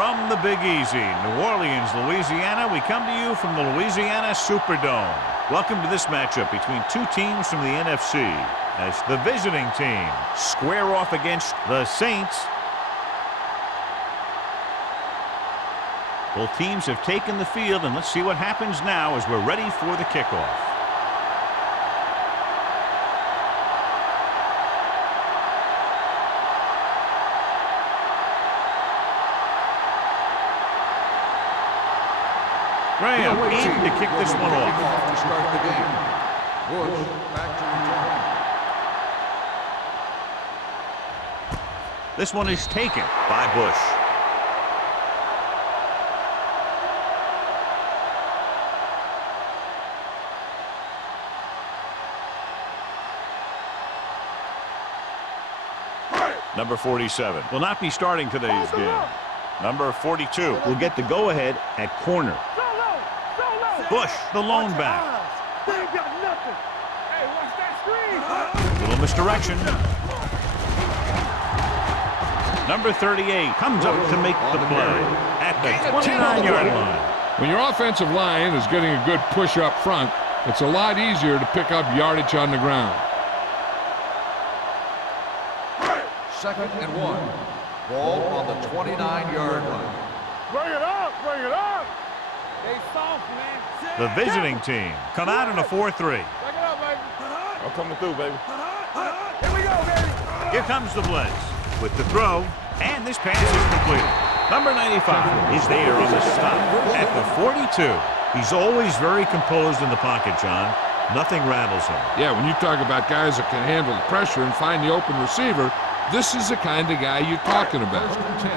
From the Big Easy, New Orleans, Louisiana, we come to you from the Louisiana Superdome. Welcome to this matchup between two teams from the NFC as the visiting team square off against the Saints. Both teams have taken the field, and let's see what happens now as we're ready for the kickoff. Graham in to kick this one off. To start the game. Bush back to return. This one is taken by Bush. Number 47 will not be starting today's game. Number 42 will get the go-ahead at corner. Bush, the lone back. Little misdirection. Number 38 comes up to make the play at the 29-yard line. When your offensive line is getting a good push up front, it's a lot easier to pick up yardage on the ground. 2nd and 1. Ball on the 29-yard line. Bring it up! Bring it up! They soft, man. The visiting team come out in a 4-3. Back it up, baby. I'm coming through, baby. Here we go, baby. Here comes the blitz with the throw, and this pass is completed. Number 95 is there on the stop at the 42. He's always very composed in the pocket, John. Nothing rattles him. Yeah, when you talk about guys that can handle the pressure and find the open receiver, this is the kind of guy you're talking about. 1st and 10.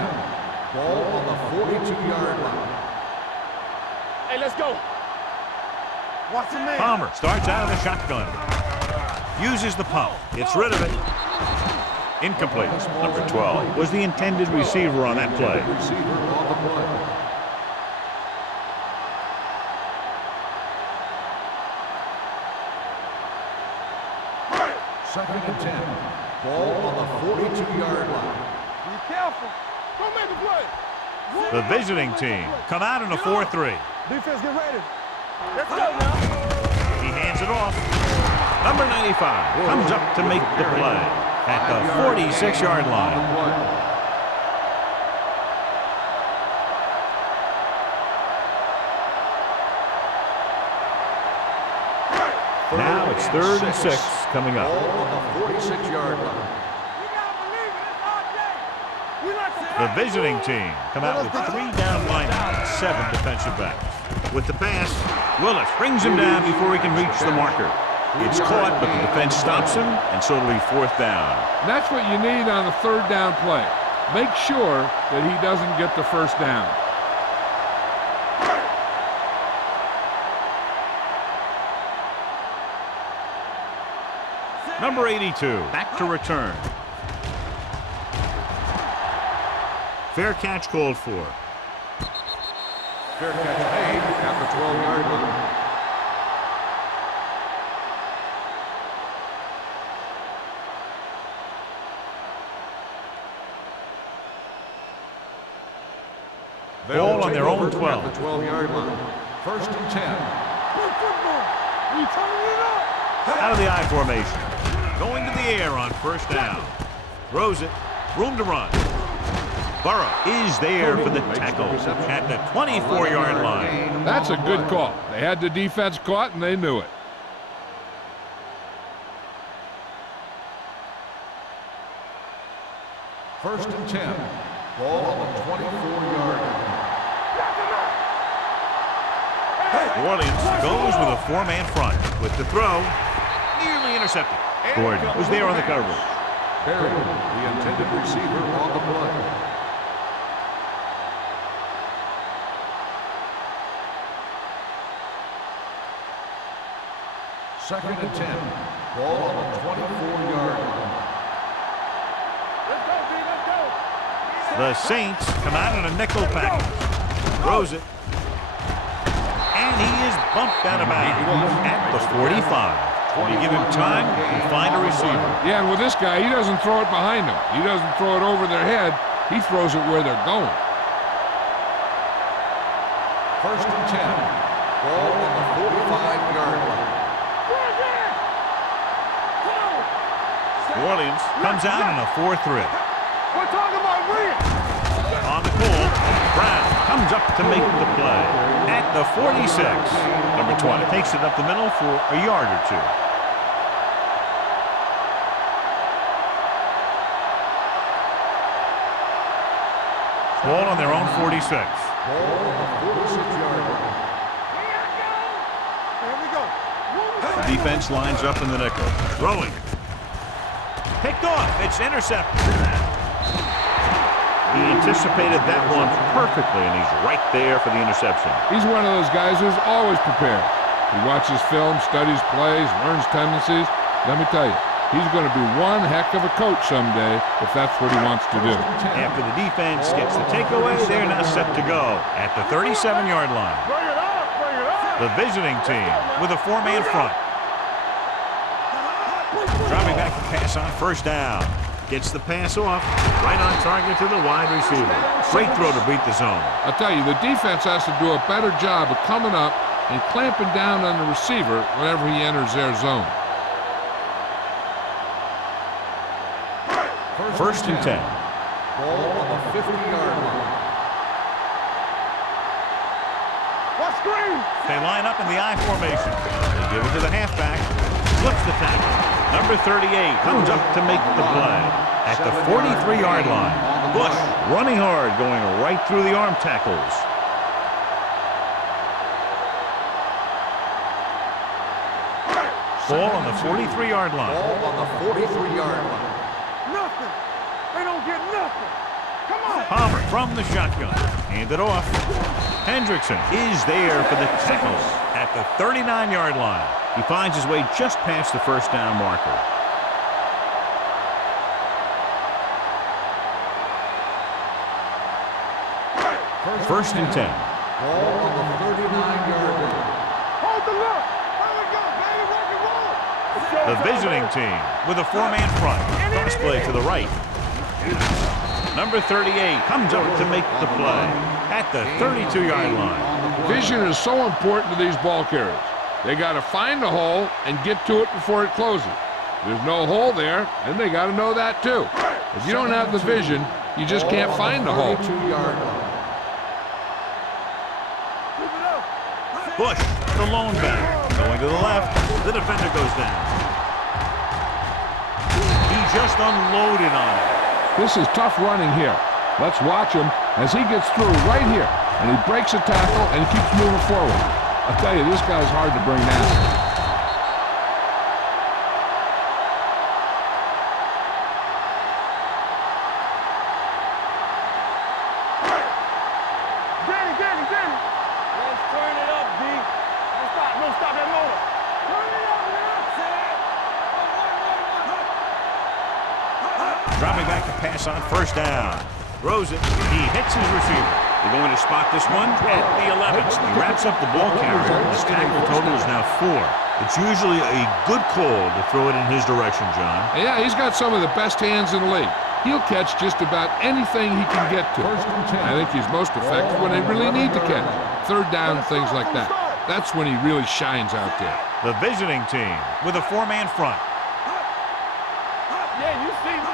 Ball on the 42-yard line. Hey, let's go. Watch the man. Palmer starts out of the shotgun. Uses the pump. Gets rid of it. Incomplete. Number 12 was the intended receiver on that play. Receiver on the play. Second and 10. Ball on the 42-yard line. Be careful. Go make the play. The visiting team come out in a 4-3. Defense, get ready. Let's go now. He hands it off. Number 95 comes up to make the play at the 46-yard line. Now it's 3rd and 6 coming up. Ball on the 46-yard line. The visiting team come out with 3 down linemen and 7 defensive backs. With the pass, Willis brings him down before he can reach the marker. It's caught, but the defense stops him, and so it'll be 4th down. And that's what you need on the 3rd down play. Make sure that he doesn't get the 1st down. Number 82, back to return. Fair catch called for. Fair catch made at the 12-yard line. Ball on their own 12. At the 12-yard line. 1st and 10. Out of the I formation. Going to the air on 1st down. Throws it. Room to run. Burrow is there for the tackle at the 24-yard line. That's a good call. They had the defense caught, and they knew it. First and 10. Ball on the 24-yard line. New Orleans goes with a 4-man front. With the throw, nearly intercepted. Gordon was there on the coverage. Perry, the intended receiver on the play. Second and 10. Ball on the 24-yard line. The Saints come out in a nickel package. Throws it. And he is bumped out of bounds at the 45. You give him time to find a receiver. Yeah, and with this guy, he doesn't throw it behind him. He doesn't throw it over their head. He throws it where they're going. First and 10. Ball on the 45-yard line. New Orleans comes out in a 4-3. We're talking about real. On the pull, Brown comes up to make the play. At the 46, number 20 takes it up the middle for a yard or two. Ball on their own 46. Ball on the 46-yard line. Here we go. The defense lines up in the nickel. Throwing. Picked off. It's intercepted. He anticipated that one perfectly, and he's right there for the interception. He's one of those guys who's always prepared. He watches film, studies plays, learns tendencies. Let me tell you, he's going to be one heck of a coach someday if that's what he wants to do. After the defense gets the takeaway, they're now set to go at the 37-yard line. Bring it up. Bring it up. The visiting team with a 4-man front. Dropping back to pass on first down. Gets the pass off, right on target to the wide receiver. Great throw to beat the zone. I'll tell you, the defense has to do a better job of coming up and clamping down on the receiver whenever he enters their zone. First and 10. Ball on the 50-yard line. What screen? They line up in the I formation. They give it to the halfback. Flips the tackle. Number 38 comes up to make the play at the 43-yard line. Bush running hard, going right through the arm tackles. Ball on the 43-yard line. Ball on the 43-yard line. Nothing. They don't get nothing. Come on. Palmer from the shotgun. Handed off. Hendrickson is there for the tackle at the 39-yard line. He finds his way just past the first down marker. First and 10. Ball on the 39-yard line. Hold the look. Here we go, baby. Rock and roll. The visiting team with a 4-man front. Cross play to the right. Number 38 comes up to make the play at the 32-yard line. Vision is so important to these ball carriers. They got to find the hole and get to it before it closes. There's no hole there, and they got to know that too. If you don't have the vision, you just can't find the hole. 32-yard line. Bush, the lone back. Going to the left. The defender goes down. He just unloaded on it. This is tough running here. Let's watch him as he gets through right here, and he breaks a tackle and keeps moving forward. I'll tell you, this guy's hard to bring down. Danny. Let's turn it up, D. Don't stop that motor. Turn it up, man. Dropping back to pass on first down. Throws it. He hits his receiver. They're going to spot this one at the 11th. He wraps up the ball carrier. His tackle total is now 4. It's usually a good call to throw it in his direction, John. Yeah, he's got some of the best hands in the league. He'll catch just about anything he can get to. I think he's most effective when they really need to catch. Third down, things like that. That's when he really shines out there. The visiting team with a 4-man front. Yeah, you see me.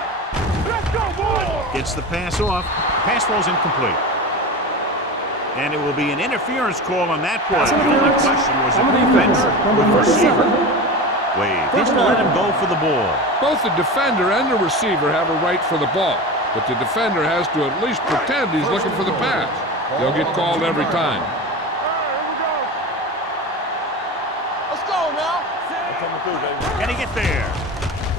Let's go, boys. Gets the pass off. Pass falls incomplete. And it will be an interference call on that play. The only question was the defender with receiver. Wade didn't let him go for the ball. Both the defender and the receiver have a right for the ball, but the defender has to at least pretend he's looking for the pass. He'll get called every time. All right, here we go. Let's go now. I'm coming through, baby. Can he get there?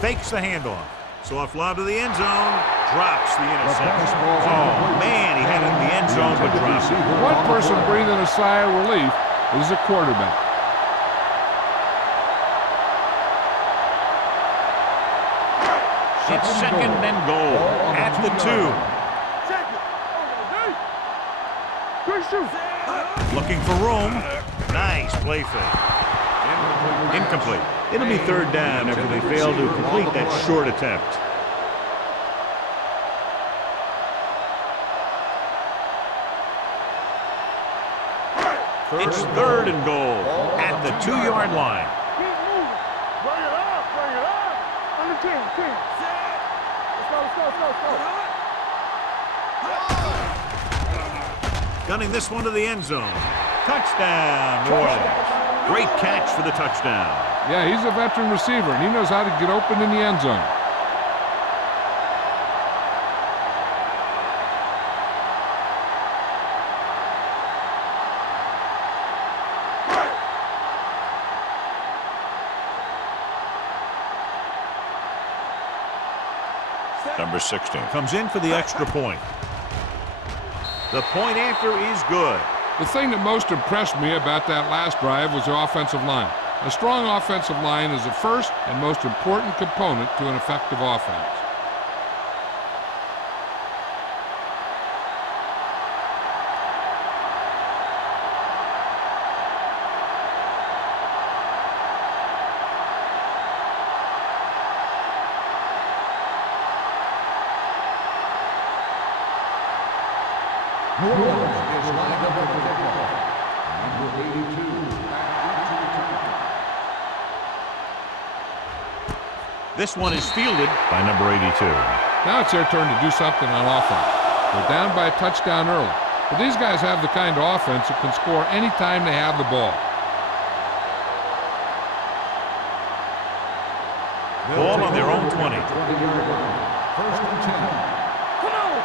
Fakes the handoff. Soft lob to the end zone. Drops the interception. Oh, man, he had it in the end zone, but drops it. One person breathing a sigh of relief is the quarterback. It's second and goal at the 2. Check it. Good shoot. Looking for room. Nice play fake. Incomplete. It'll be third down after they fail to complete that short attempt. It's 3rd and goal at the 2-yard line. Keep moving. Bring it up. Bring it up. Under 10. Let's go. Gunning this one to the end zone. Touchdown, New Orleans. Great catch for the touchdown. Yeah, he's a veteran receiver, and he knows how to get open in the end zone. Number 16 comes in for the extra point. The point after is good. The thing that most impressed me about that last drive was the offensive line. A strong offensive line is the first and most important component to an effective offense. New Orleans is lined up with the football. Number 82. This one is fielded by number 82. Now it's their turn to do something on offense. They're down by a touchdown early, but these guys have the kind of offense that can score anytime they have the ball. Ball on their own 20. 20-yard line. 1st and 10. Come on.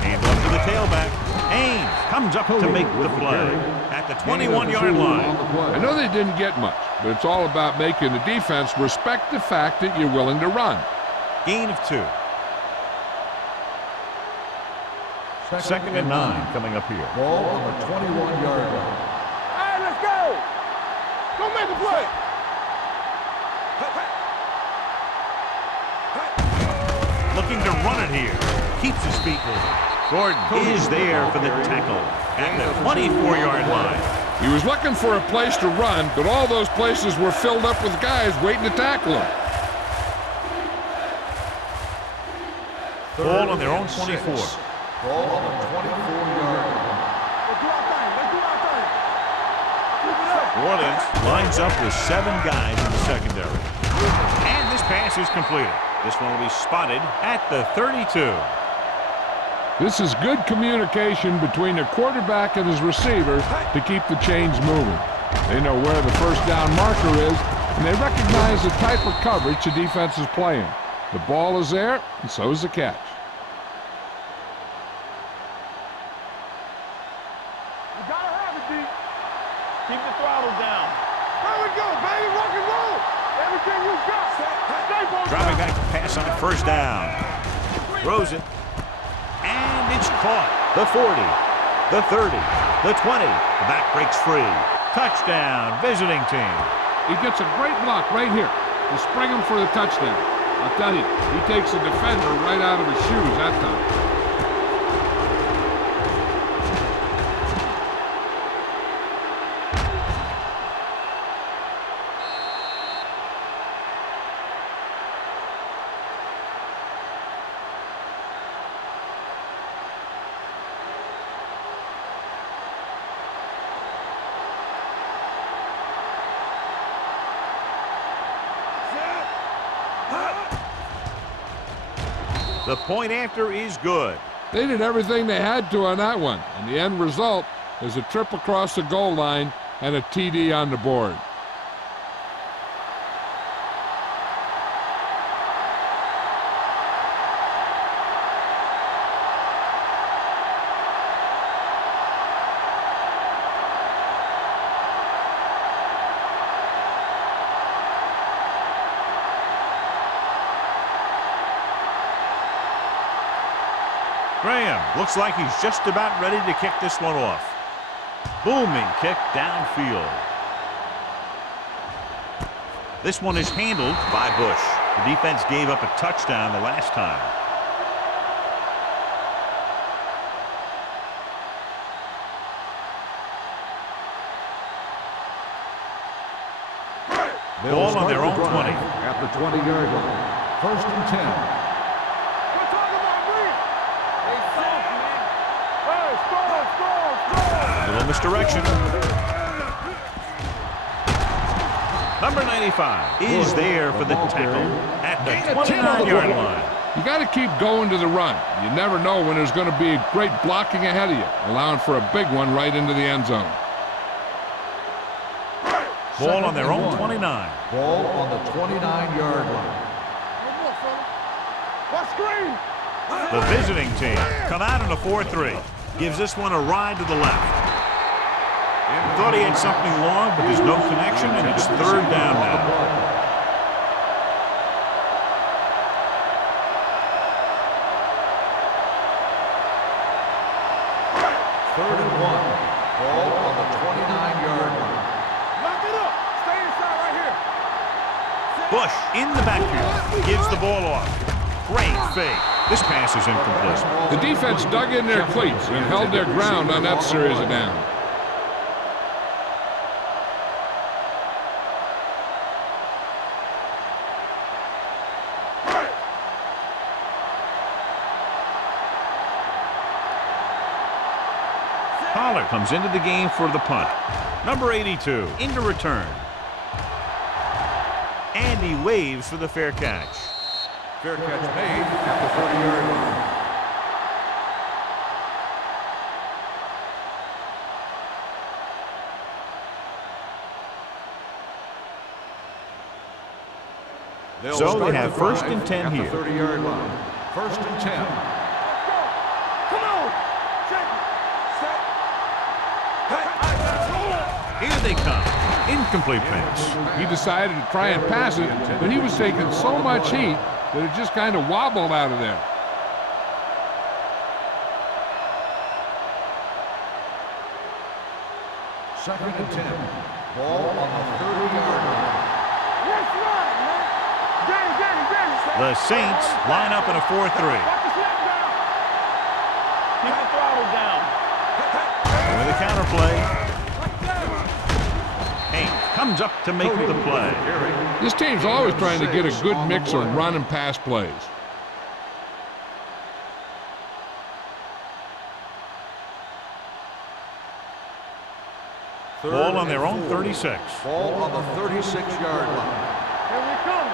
Hand off to the tailback. Ames comes up to make the play at the 21-yard line. I know they didn't get much, but it's all about making the defense respect the fact that you're willing to run. Gain of 2. 2nd and 9 coming up here. Ball on the 21-yard line. All right, let's go. Go make a play. Looking to run it here. Keeps his feet moving. Gordon is there for the tackle at the 24-yard line. He was looking for a place to run, but all those places were filled up with guys waiting to tackle him. Ball on their own 24. Ball on the 24-yard line. Let's do our thing. Keep it up. New Orleans lines up with 7 guys in the secondary. And this pass is completed. This one will be spotted at the 32. This is good communication between the quarterback and his receiver to keep the chains moving. They know where the first down marker is, and they recognize the type of coverage the defense is playing. The ball is there, and so is the catch. You gotta have it, D. Keep the throttle down. There we go, baby. Rock and roll. Everything you got. Stay on Dropping back to pass on 1st down. Throws it. And it's caught. The 40, the 30, the 20. The back breaks free. Touchdown, visiting team. He gets a great block right here to spring him for the touchdown. I'll tell you, he takes the defender right out of his shoes that time. The point after is good. They did everything they had to on that one, and the end result is a trip across the goal line and a TD on the board. Graham looks like he's just about ready to kick this one off. Booming kick downfield. This one is handled by Bush. The defense gave up a touchdown the last time. Ball on their own 20. At the 20-yard line. 1st and 10. We're talking about misdirection. Number 95 is there for the tackle at the 29-yard line. You got to keep going to the run. You never know when there's going to be a great blocking ahead of you, allowing for a big one right into the end zone. Ball on their own 29. Ball on the 29-yard line. The visiting team come out in a 4-3. Gives this one a ride to the left. Thought he had something long, but there's no connection, and it's third down now. Third and 1. Ball on the 29-yard line. Lock it up. Stay inside right here. Bush in the backfield. Gives the ball off. Great fake. This pass is incomplete. The defense dug in their cleats and held their ground on that series of downs. Pollard comes into the game for the punt. Number 82 into return. And he waves for the fair catch. Fair catch made at the 30-yard line. So they have first and 10 at here. the 30-yard line. First and 10. Come on. Check it. Here they come. Incomplete pass. He decided to try and pass it, but he was taking so much heat that it just kind of wobbled out of there. Second and 10. Ball on the 30-yard line. Let's run, man. Danny. The Saints line up in a 4-3. Watch the slap down. Keep the throttle down. And with a counterplay. Haynes comes up to make the play. This team's always trying to get a good mix of run and pass plays. Ball on their own 36. Ball on the 36-yard line. Here we come.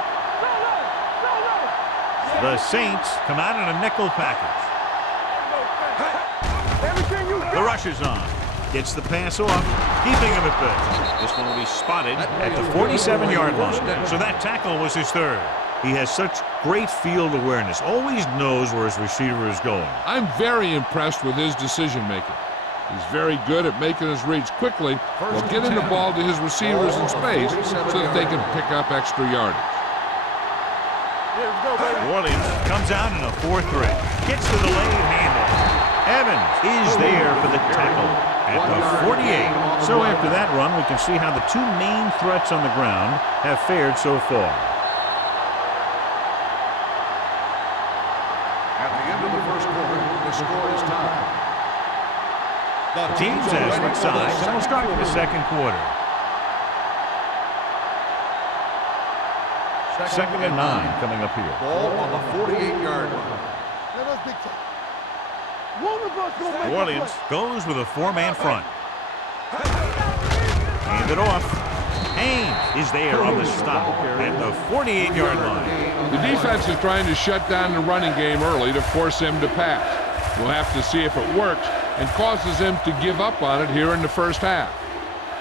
The Saints come out in a nickel package. Everything you got. The rush is on. Gets the pass off, keeping him at bay. This one will be spotted at the 47-yard line. So that tackle was his third. He has such great field awareness. Always knows where his receiver is going. I'm very impressed with his decision-making. He's very good at making his reads quickly while getting the ball to his receivers in space so that they can pick up extra yardage. New Orleans comes out in a 4-3. Gets to the lane handoff. Evans is there for the tackle at the 48. So after that run, we can see how the two main threats on the ground have fared so far. At the end of the first quarter, the score is tied. The teams have switched sides, and we'll start with the second quarter. Second and 9 coming up here. Ball on the 48-yard line. New Orleans goes with a four-man front. Hand it off. Haynes is there on the stop at the 48-yard line. The defense is trying to shut down the running game early to force him to pass. We'll have to see if it works and causes him to give up on it here in the first half.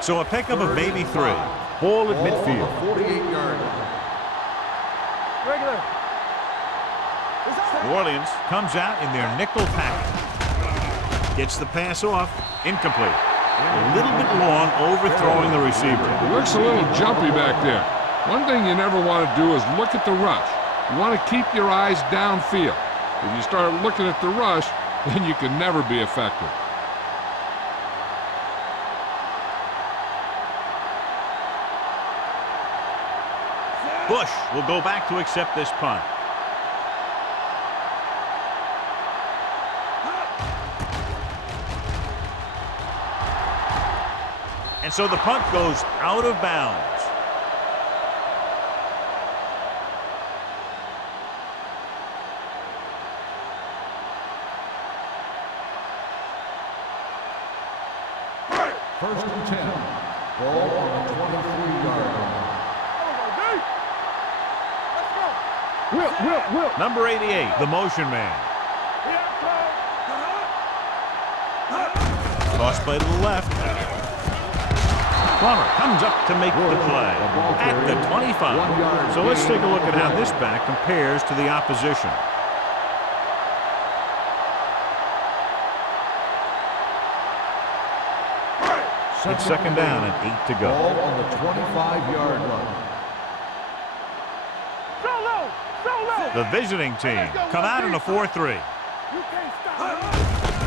So a pickup of maybe 3. Ball at midfield. 48-yard line. Regular. New Orleans comes out in their nickel package. Gets the pass off. Incomplete. A little bit long, overthrowing the receiver. It looks a little jumpy back there. One thing you never want to do is look at the rush. You want to keep your eyes downfield. If you start looking at the rush, then you can never be effective. Bush will go back to accept this punt. And so the punt goes out of bounds. First and 10. Ball on the 23-yard line. Will. Number 88, the motion man. Tossed by the left. Plummer comes up to make the play at the 25. So let's take a look at how this back compares to the opposition. It's second down and 8 to go. Ball on the 25-yard line. The visiting team come out in a 4-3.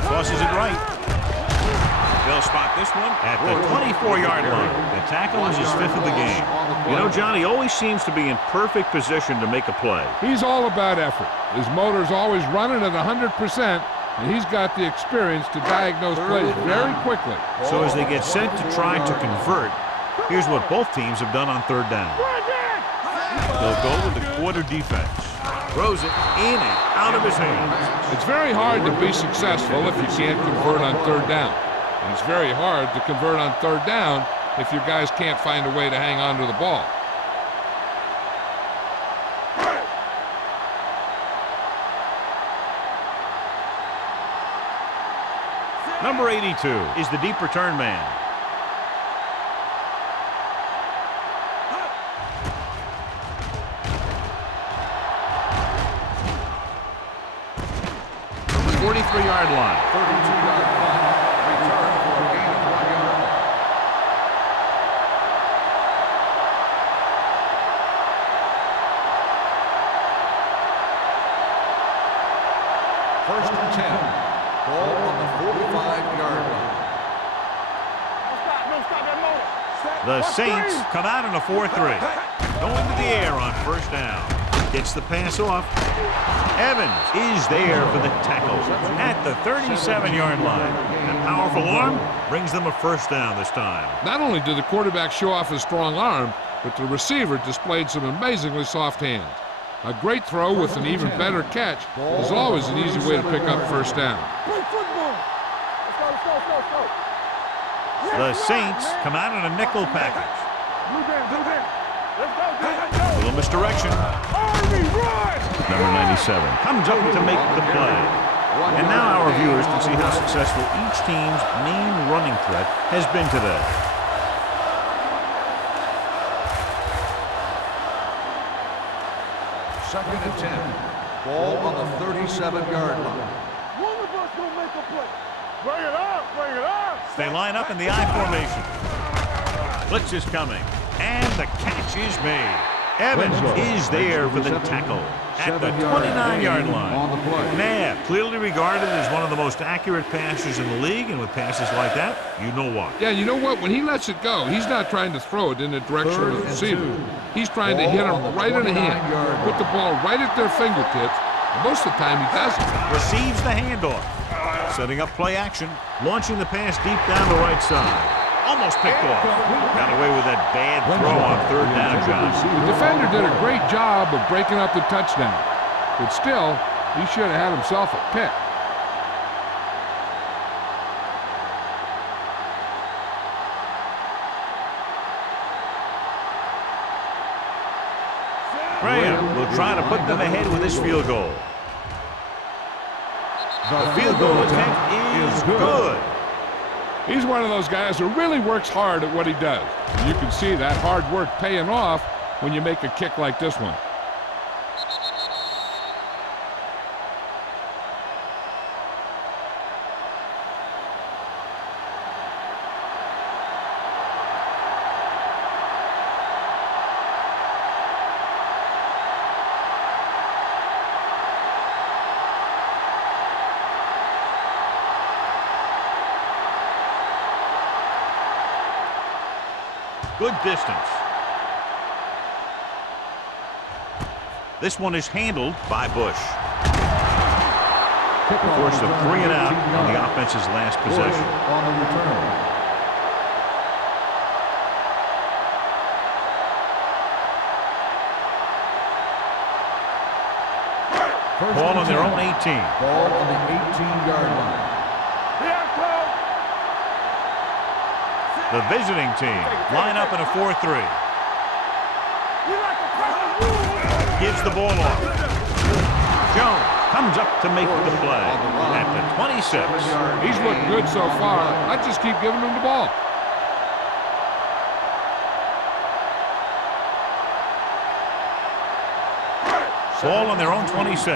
Tosses it right. They'll spot this one at the 24-yard line. The tackle is his 5th of the game. You know, John, he always seems to be in perfect position to make a play. He's all about effort. His motor's always running at 100%, and he's got the experience to diagnose plays very quickly. So as they get set to try to convert, here's what both teams have done on third down. They'll go with the quarter defense. Throws it in and out of his hands. It's very hard to be successful if you can't convert on third down. And it's very hard to convert on third down if your guys can't find a way to hang on to the ball. Number 82 is the deep return man. From the 43-yard line. 32-yard punt. Return for a gain of 1 yard. First and 10. Ball on the 45-yard line. The Saints come out in a 4-3. Going to the air on first down. Gets the pass off. Evans is there for the tackle at the 37-yard line. A powerful arm brings them a first down this time. Not only did the quarterback show off his strong arm, but the receiver displayed some amazingly soft hands. A great throw with an even better catch is always an easy way to pick up first down. The Saints come out in a nickel package. A little misdirection. Number 97 comes up to make the play. And now our viewers can see how successful each team's main running threat has been today. Second and 10. Ball on the 37-yard line. One of us gonna make a play. Bring it up. They line up in the I formation. Blitz is coming, and the catch is made. Evans is there for the tackle at the 29-yard line. Nav, clearly regarded as one of the most accurate passers in the league, and with passes like that, you know why. Yeah, you know what? When he lets it go, he's not trying to throw it in the direction of the receiver. He's trying to hit them right in the hand, put the ball right at their fingertips, and most of the time he doesn't. Receives the handoff. Setting up play action, launching the pass deep down the right side. Almost picked off. Got away with that bad throw on third down, John. The defender did a great job of breaking up the touchdown, but still, he should have had himself a pick. Graham will try to put them ahead with this field goal. The field goal attempt is good. He's one of those guys who really works hard at what he does. You can see that hard work paying off when you make a kick like this one. Good distance. This one is handled by Bush. Forced a 3 and out on the offense's last possession. On the return. Ball on their own 18. Ball on the 18-yard line. The visiting team line up in a 4-3. Gives the ball off. Jones comes up to make the play at the 26. He's looked good so far. Let's just keep giving him the ball. Ball on their own 26.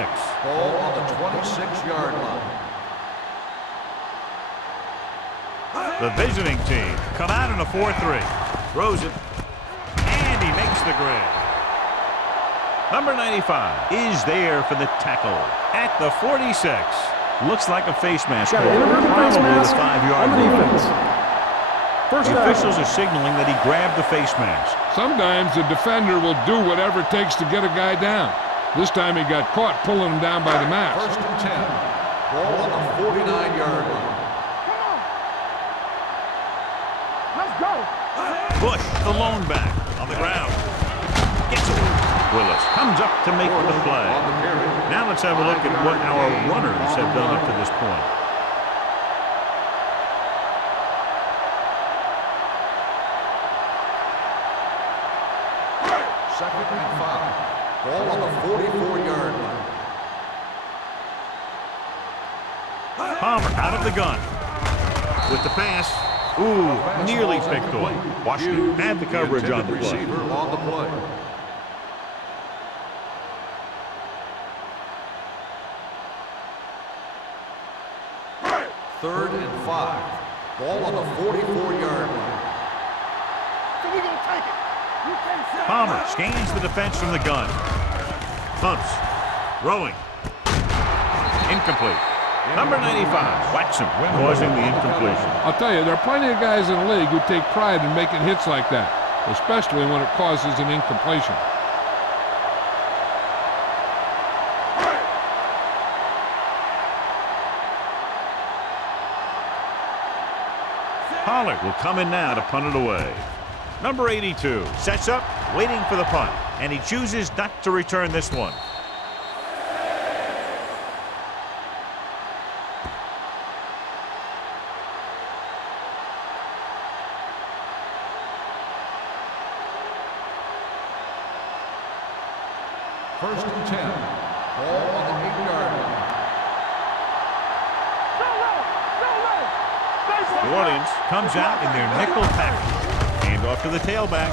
Ball on the 26-yard line. The visiting team come out in a 4-3. Throws it. And he makes the grab. Number 95 is there for the tackle at the 46. Looks like a face mask. Probably the 5-yard line. The officials are signaling that he grabbed the face mask. Sometimes the defender will do whatever it takes to get a guy down. This time he got caught pulling him down by the mask. First and 10. Ball on the 49-yard line. Let's go. Bush, the lone back, on the ground. Gets it. Willis comes up to make the play. Now let's have a look at what our runners have done up to this point. Second and 5. Ball on the 44-yard line. Palmer out of the gun. With the pass. Ooh, nearly picked off. Washington had the coverage on the play. Receiver on the play. Third and 5. Ball on the 44-yard line. So we gonna take it. You can't say Palmer scans the defense from the gun. Pumps. Throwing. Incomplete. Number 95, Waxham, causing the incompletion. I'll tell you, there are plenty of guys in the league who take pride in making hits like that, especially when it causes an incompletion. Pollard will come in now to punt it away. Number 82 sets up, waiting for the punt, and he chooses not to return this one. First and 10. Ball on the 8-yard line. New Orleans comes out in their nickel package. Hand off to the tailback.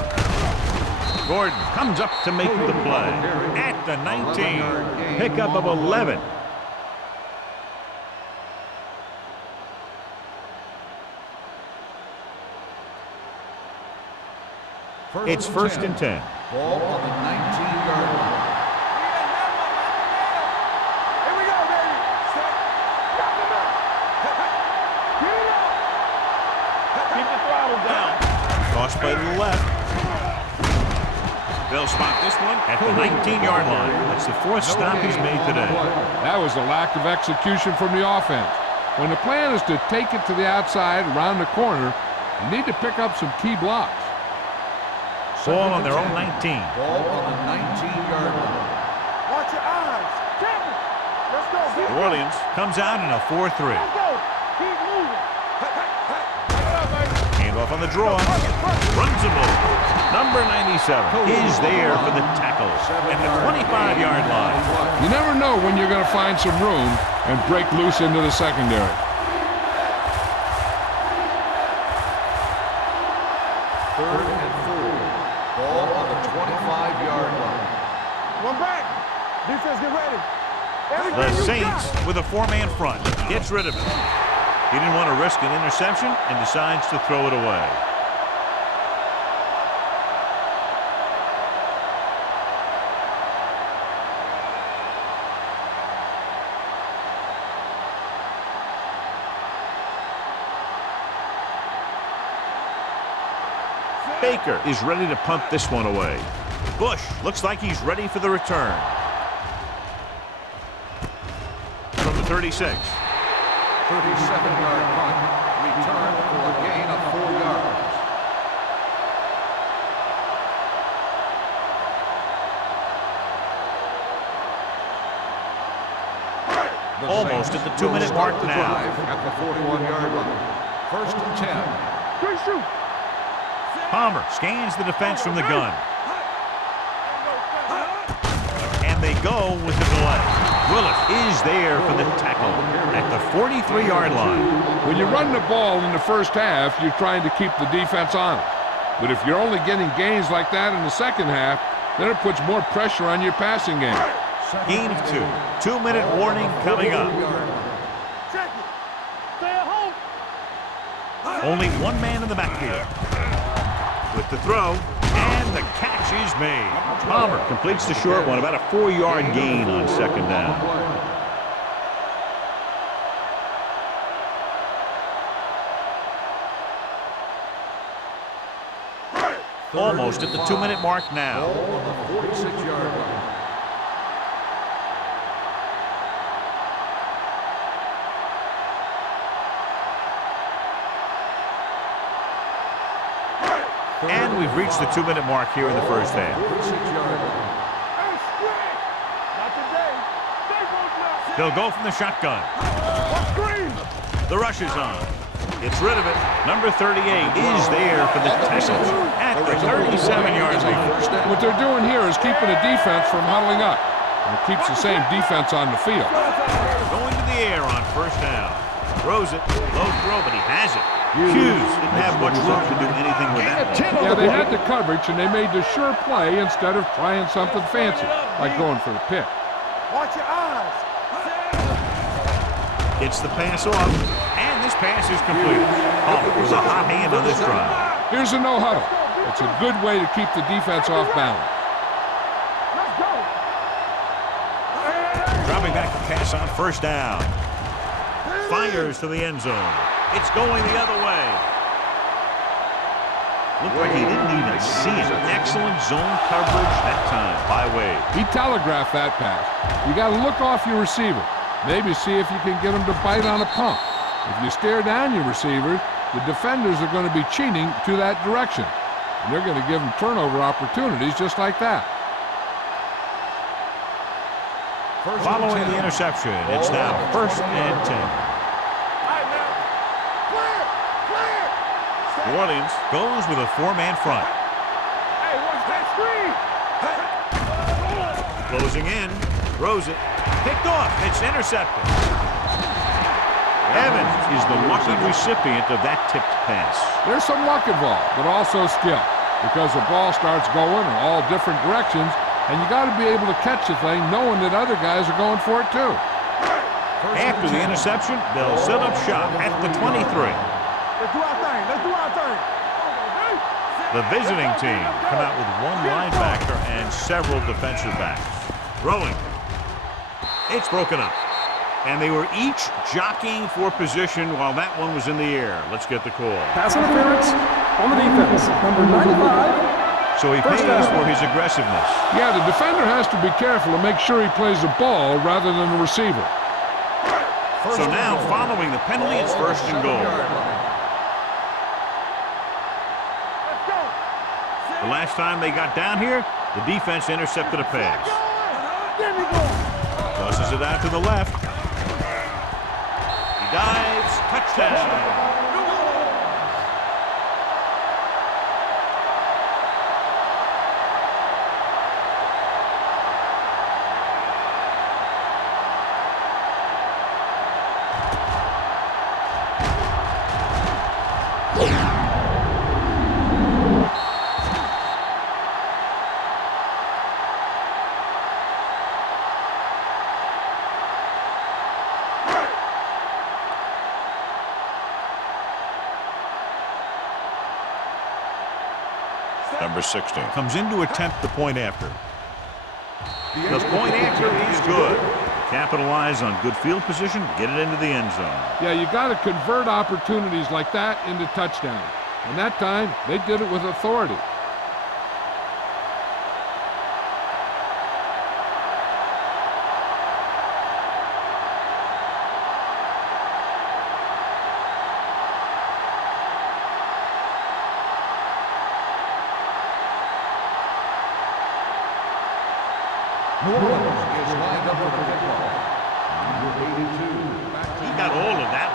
Gordon comes up to make the play at the 19. Pickup of 11. It's first and 10. Ball on the 19-yard line. Here we go, baby. Got him up. Get it up. Keep the throttle down. Cross play to the left. They'll spot this one at the 19-yard line. That's the fourth stop he's made today. That was a lack of execution from the offense. When the plan is to take it to the outside around the corner, you need to pick up some key blocks. Ball on their own 19. Ball on the 19-yard line. Watch your eyes. Champion. Let's go. New Orleans comes out in a 4-3. Let's go. Keep moving. Hand off on the draw. Runs him over. Number 97 is there for the tackle at the 25-yard line. You never know when you're going to find some room and break loose into the secondary. Third and 4. Ball on the 25-yard line. One back. Defense, get ready. The Everything you Saints got. with a 4-man front. Gets rid of it. He didn't want to risk an interception and decides to throw it away. Baker is ready to punt this one away. Bush looks like he's ready for the return. From the 36. 37-yard punt. Return for a gain of 4 yards. Almost at the 2-minute mark now. At the 41-yard line. First and 10. Quick shoot. Palmer scans the defense from the gun. And they go with the delay. Willis is there for the tackle at the 43-yard line. When you run the ball in the first half, you're trying to keep the defense honest. But if you're only getting gains like that in the second half, then it puts more pressure on your passing game. Gain of 2. 2-minute warning coming up. Check it. Stay at home. Only one man in the backfield. With the throw, and the catch is made. Palmer completes the short one, about a 4-yard gain on second down. Almost at the 2-minute mark now. 46-yard line. And we've reached the 2-minute mark here in the first half. 46-yard line. Hey, screen. Not today. Stay both now. They'll go from the shotgun. What screen? The rush is on. Gets rid of it. Number 38 is there for the tackle at the 37-yard line. What they're doing here is keeping the defense from huddling up. And it keeps the same defense on the field. Going to the air on first down. Throws it. Low throw, but he has it. Hughes didn't have much room to do anything with that one. Yeah, they had the coverage, and they made the sure play instead of trying something fancy, like going for the pick. Watch your eyes. Gets the pass off, and this pass is completed. Oh, it was a hot hand on this drive. Here's a no huddle. It's a good way to keep the defense off balance. Let's go. Dropping back to pass on first down. Fires to the end zone. It's going the other way. Looked like he didn't even see it. Excellent zone coverage that time by Wade. He telegraphed that pass. You got to look off your receiver. Maybe see if you can get him to bite on a pump. If you stare down your receivers, the defenders are going to be cheating to that direction. And they're going to give them turnover opportunities just like that. Following the interception, it's now 1st and 10. New Orleans goes with a 4-man front. Hey, watch that screen. Closing in, throws it, picked off, it's intercepted. Evans is the lucky recipient of that tipped pass. There's some luck involved, but also skill, because the ball starts going in all different directions, and you got to be able to catch the thing knowing that other guys are going for it too. After the interception, they'll set up shop at the 23. Let's do our thing. Let's do our thing. The visiting team come out with one linebacker and several defensive backs. Throwing. It's broken up. And they were each jockeying for position while that one was in the air. Let's get the call. Pass interference on the defense, number 95. So he pays for his aggressiveness. Yeah, the defender has to be careful to make sure he plays the ball rather than the receiver. So now, following the penalty, it's 1st and goal. The last time they got down here, the defense intercepted a pass. Tosses it out to the left. He dives, touchdown. Number 16 comes in to attempt the point after. The point after is good. Capitalize on good field position, get it into the end zone. Yeah, you got to convert opportunities like that into touchdowns. And that time, they did it with authority. New Orleans is lined up for the kickoff. Number 82. He got all of that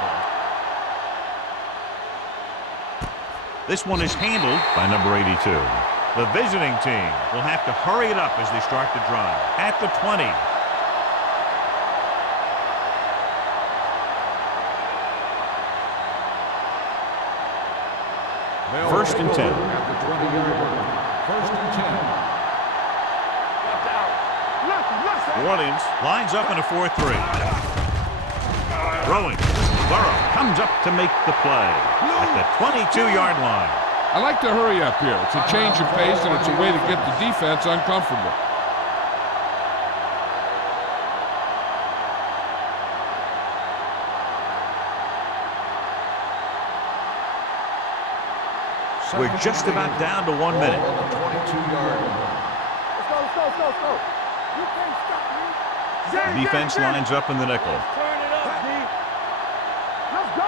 This one is handled by number 82. The visiting team will have to hurry it up as they start the drive. At the 20. First and 10. At the 20-yard line. First and 10. New Orleans lines up in a 4-3. Throwing. Burrow comes up to make the play at the 22-yard line. I like to hurry up here. It's a change of pace, and it's a way to get the defense uncomfortable. We're just about down to 1 minute. On the 22-yard line. Let's go. You can't stop me. Defense lines up in the nickel. Turn it up, D. Let's go.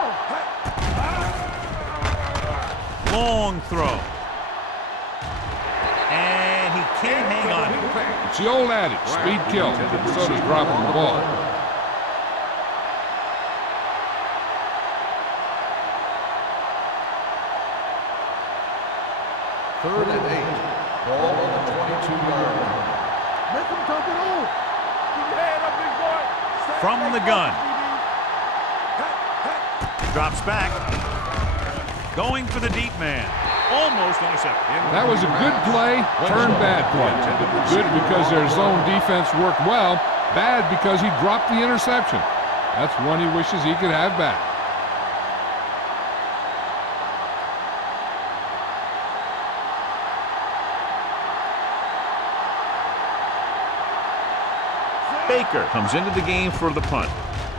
Long throw. And he can't hang on. It's the old adage, speed kills. So does dropping the ball. Third and 8. Ball on the 22-yard line. Make him come it on. Keep your head up, big boy. From the gun. Drops back. Going for the deep man. Almost intercepted. That was a good play, turned bad play. Good because their zone defense worked well. Bad because he dropped the interception. That's one he wishes he could have back. Baker comes into the game for the punt.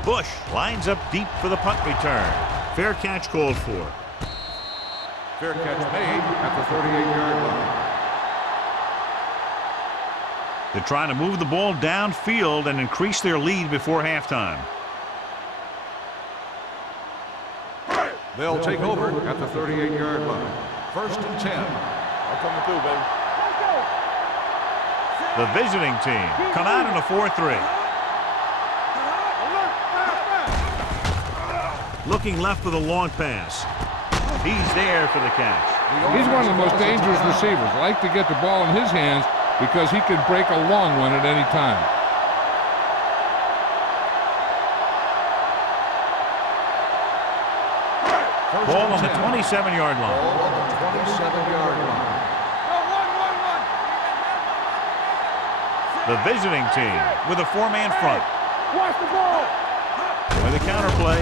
Bush lines up deep for the punt return. Fair catch called for. Fair catch made at the 38-yard line. They're trying to move the ball downfield and increase their lead before halftime. They'll take over at the 38-yard line. First and 10. I'm coming through, baby. The visiting team come out in a 4-3. Looking left for the long pass. He's there for the catch. He's one of the most dangerous receivers. I like to get the ball in his hands because he can break a long one at any time. Ball on the 27-yard line. Ball on the 27-yard line. The visiting team with a four-man front. Watch the ball. With a counter play.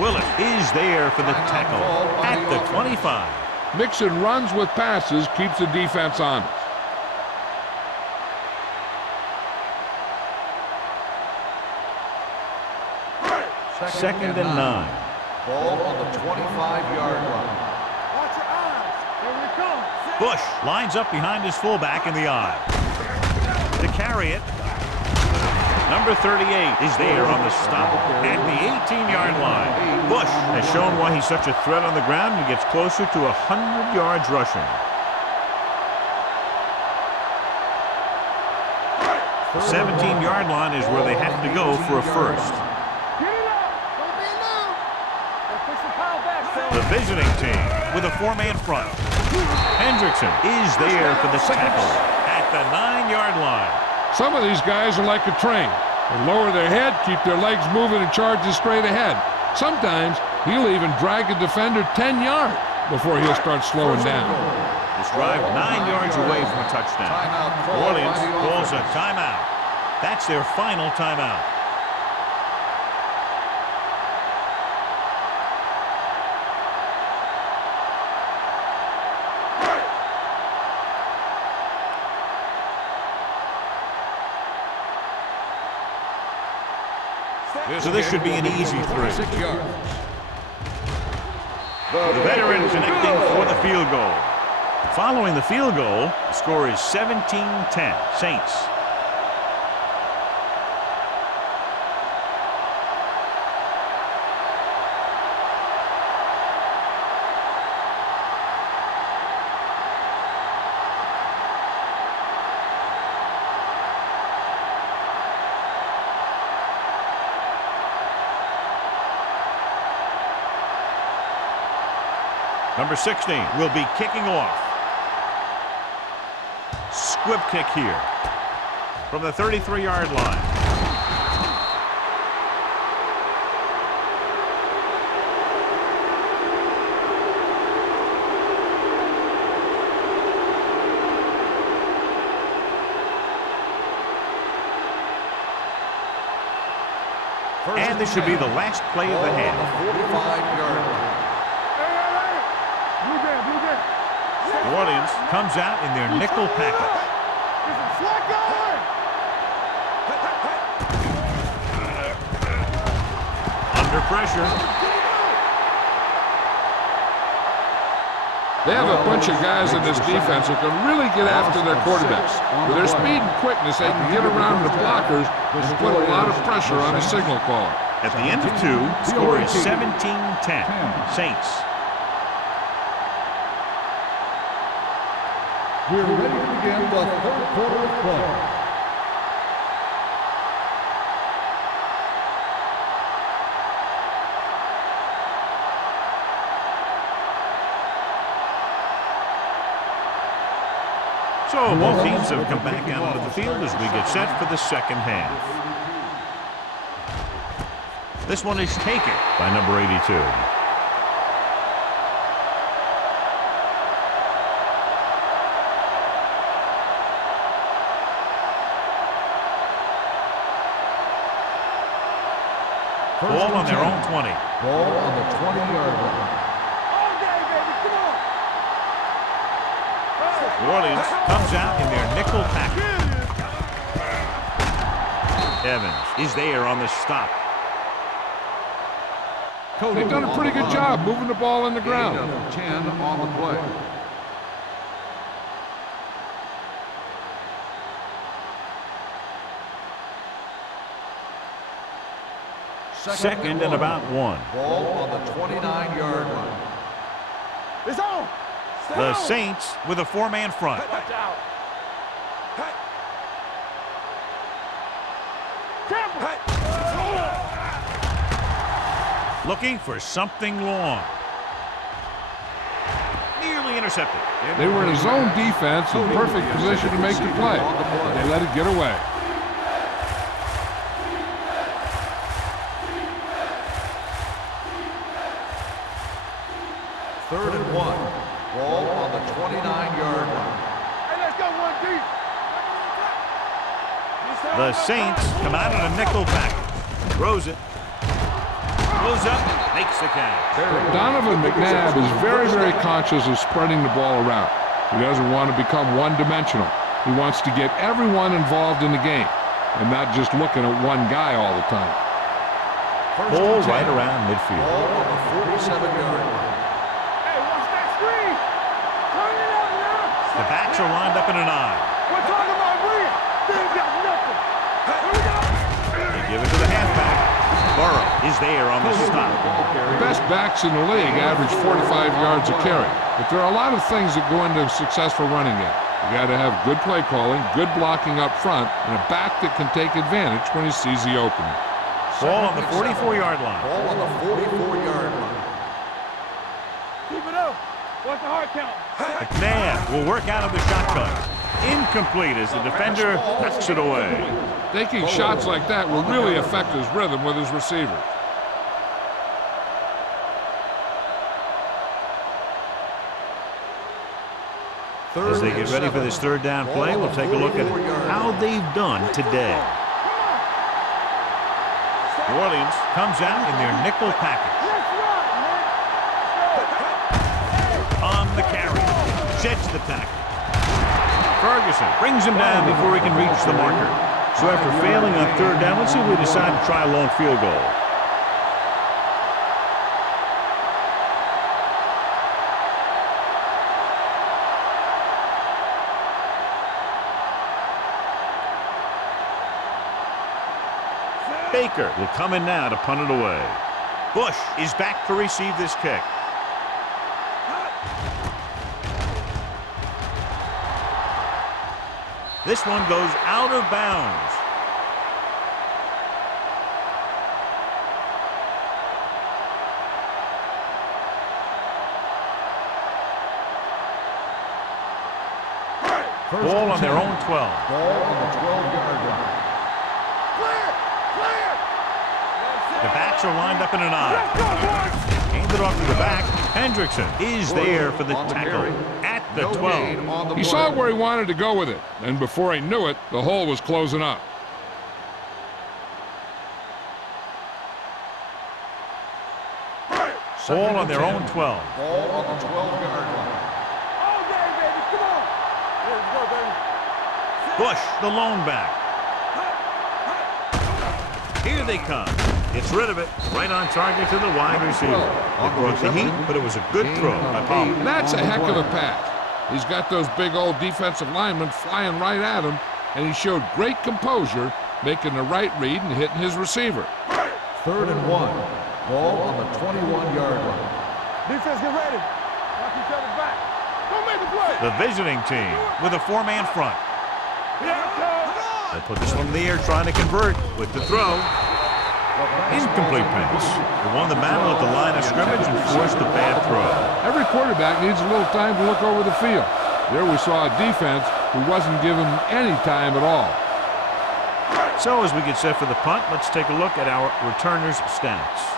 Willett is there for the tackle at the 25. Mixing runs with passes keeps the defense honest. Second and 9. Ball on the 25-yard line. Watch your eyes. Here we come. Bush lines up behind his fullback in the eye. To carry it, number 38 is there on the stop at the 18-yard line. Bush has shown why he's such a threat on the ground and gets closer to 100 yards rushing. The 17-yard line is where they have to go for a first. Get it up. Don't be low. Let's put some power back, son. The visiting team with a four-man front. Hendrickson is there for the tackle at the 9-yard line. Some of these guys are like a train. They lower their head, keep their legs moving, and charge straight ahead. Sometimes he'll even drag a defender 10 yards before he'll start slowing down. This drive 9 yards away from a touchdown. New Orleans calls a timeout. That's their final timeout. So this should be an easy 3. 6 yards. The veteran connecting for the field goal. Following the field goal, the score is 17-10, Saints. Number 16 will be kicking off. Squib kick here from the 33-yard line. And this should be the last play of the half. 45-yard line. New Orleans comes out in their nickel package. Under pressure. They have a bunch of guys in this defense who can really get after their quarterbacks. With their speed and quickness, they can get around the blockers and put a lot of pressure on the signal caller. At the end of 2, score is 17-10. Saints. We're ready to begin the third quarter of play. So both teams have come back out onto the field as we get set for the second half. This one is taken by number 82. Ball on their own 20. Ball on the 20-yard line. New Orleans comes out in their nickel package. Evans is there on the stop. They've done a pretty good job moving the ball on the ground. 10 on the play. Second and about 1. Ball on the 29-yard line. It's on. The Saints with a 4-man front. Watch out. Looking for something long. Nearly intercepted. They were in a zone defense in perfect position to make the play. They let it get away. Third and 1. Ball on the 29-yard line. Hey, let's go one deep. The Saints come out in a nickel package. Throws it. Goes up. Makes the catch. Donovan McNabb is very, very conscious of spreading the ball around. He doesn't want to become one-dimensional. He wants to get everyone involved in the game and not just looking at one guy all the time. Ball right around midfield. Ball on the 47-yard line. Hey, watch that screen. Turn it up now. The backs are lined up in an eye. We're talking about Reed. They ain't got nothing. Here we go. They give it to the halfback. Burrow is there on the stop. The best backs in the league average 4 to 5 yards a carry. But there are a lot of things that go into a successful running game. You got to have good play calling, good blocking up front, and a back that can take advantage when he sees the opening. Ball on the 44-yard line. Ball on the 44-yard line. Keep it up. What's the hard count? McNabb will work out of the shotgun. Incomplete as the defender knocks it away. Taking shots like that will really affect his rhythm with his receivers. As they get ready for this third down play, we'll take a look at how they've done today. New Orleans comes out in their nickel package. On the carry. Sheds the tackle. Ferguson brings him down before he can reach the marker. So after failing on third down, let's see if we decide to try a long field goal. Baker will come in now to punt it away. Bush is back to receive this kick. This one goes out of bounds. Ball on their own 12. Ball on the 12-yard line. The backs are lined up in an I. Handed off to the back. Hendrickson is there for the tackle at the 12. He saw where he wanted to go with it, and before he knew it, the hole was closing up. Ball on their own 12. Ball on the 12-yard line. All day, baby. Come on. Let's go, baby. Bush, the lone back. Here they come. Gets rid of it. Right on target to the wide receiver. It brought the heat, but it was a good throw. That's a heck of a pass. He's got those big old defensive linemen flying right at him, and he showed great composure, making the right read and hitting his receiver. 3rd and 1. Ball on the 21-yard line. Defense, get ready. Watch each other back. Don't make the play. The visiting team with a 4-man front. They put this one in the air trying to convert with the throw. Incomplete pass. They won the battle at the line of scrimmage and forced a bad throw. Every quarterback needs a little time to look over the field. There we saw a defense who wasn't given any time at all. So as we get set for the punt, let's take a look at our returners' stats.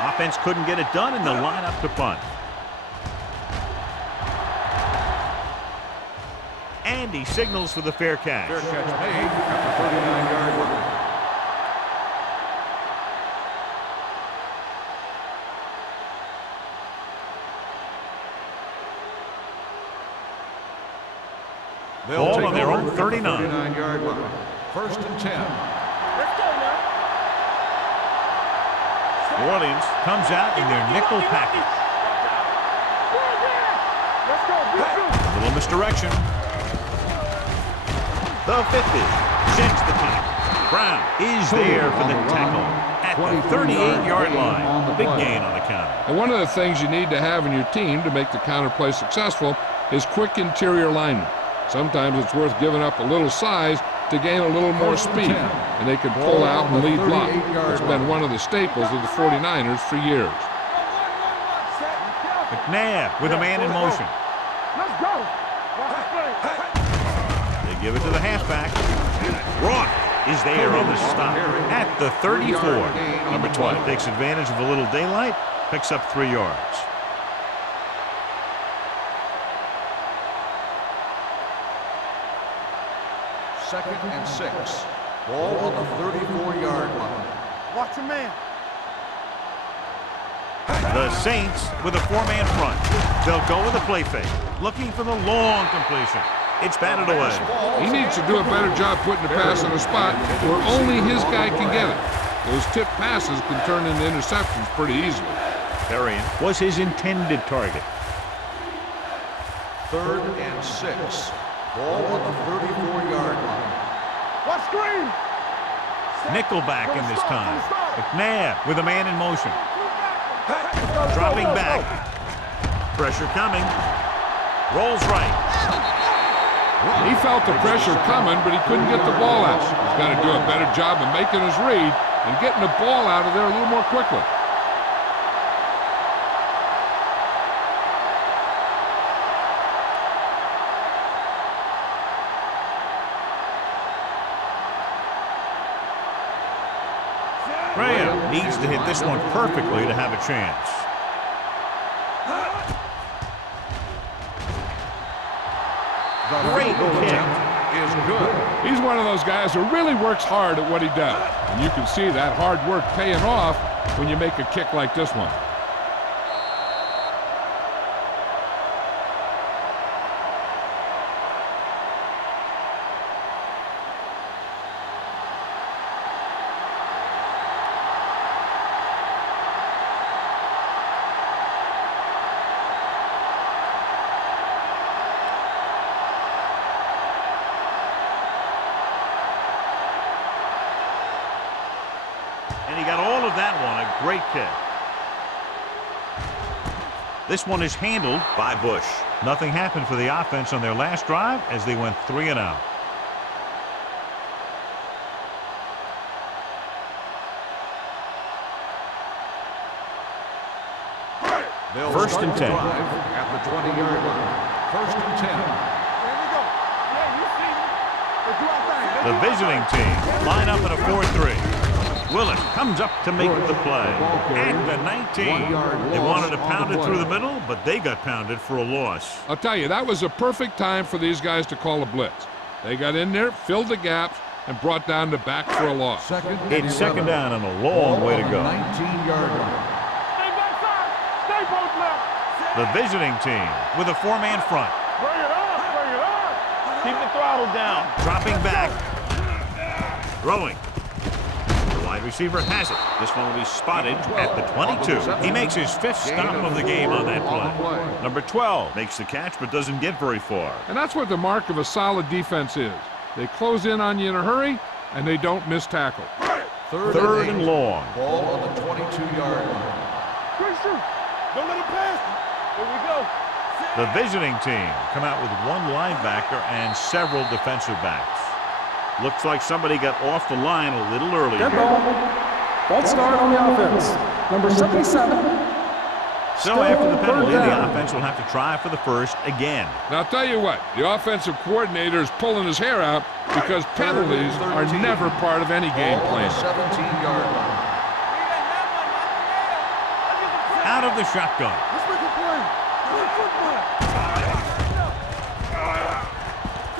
Offense couldn't get it done in the lineup to punt. And he signals for the fair catch. Fair catch made at the 39-yard line. Ball on their own 39. 39-yard line. 1st and 10. Let's go now. New Orleans comes out in their nickel package. Let's go. A little misdirection. The 50 sends the punt. Brown is there for the tackle at the 38-yard line. Big gain on the counter. And one of the things you need to have in your team to make the counter play successful is quick interior linemen. Sometimes it's worth giving up a little size to gain a little more speed, and they can pull out and lead block. It's been one of the staples of the 49ers for years. McNabb with a man in motion. Let's go. They give it to the halfback. Roth is there on the stop at the 34. Number 12 takes advantage of a little daylight, picks up 3 yards. Second and 6. Ball on the 34-yard line. Watch your man. The Saints with a 4-man front. They'll go with a play fake, looking for the long completion. It's batted away. He needs to do a better job putting the pass in a spot where only his guy can get it. Those tip passes can turn into interceptions pretty easily. Arian was his intended target. 3rd and 6. Ball on the 34-yard line. Watch screen. Nickelback in this time. McNabb with a man in motion. Dropping back. Pressure coming. Rolls right. He felt the pressure coming, but he couldn't get the ball out. He's got to do a better job of making his read and getting the ball out of there a little more quickly. Graham needs to hit this one perfectly to have a chance. Great kick. Is good. He's one of those guys who really works hard at what he does. And you can see that hard work paying off when you make a kick like this one. And he got all of that one. A great kick. This one is handled by Bush. Nothing happened for the offense on their last drive as they went 3 and out. They'll 1st start and the 10. drive at the 20-yard line. First and 10. Here we go. Yeah, you see me. Let's do our thing. The visiting team line up in a 4-3. Willis comes up to make the play. At the 19. They wanted to pound it through the middle, but they got pounded for a loss. I'll tell you, that was a perfect time for these guys to call a blitz. They got in there, filled the gaps, and brought down the back for a loss. It's second down and a long way to go. 19-yard line. Stay backside. Stay both left. The visiting team with a 4-man front. Bring it on. Bring it on. Keep the throttle down. Dropping back. Throwing. The wide receiver has it. This one will be spotted at the 22. He makes his 5th stop of the game on that play. Number 12 makes the catch but doesn't get very far. And that's what the mark of a solid defense is. They close in on you in a hurry, and they don't miss tackle. Third and long. Ball on the 22-yard line. Christian, don't let him pass. Here we go. The visiting team come out with one linebacker and several defensive backs. Looks like somebody got off the line a little early. Dead ball. False start on the offense. Number 77. So after the penalty, the offense will have to try for the first again. Now, I'll tell you what, the offensive coordinator is pulling his hair out because penalties are never part of any game Ball on plan. the 17-yard line. Out of the shotgun. Let's make a play. Good football.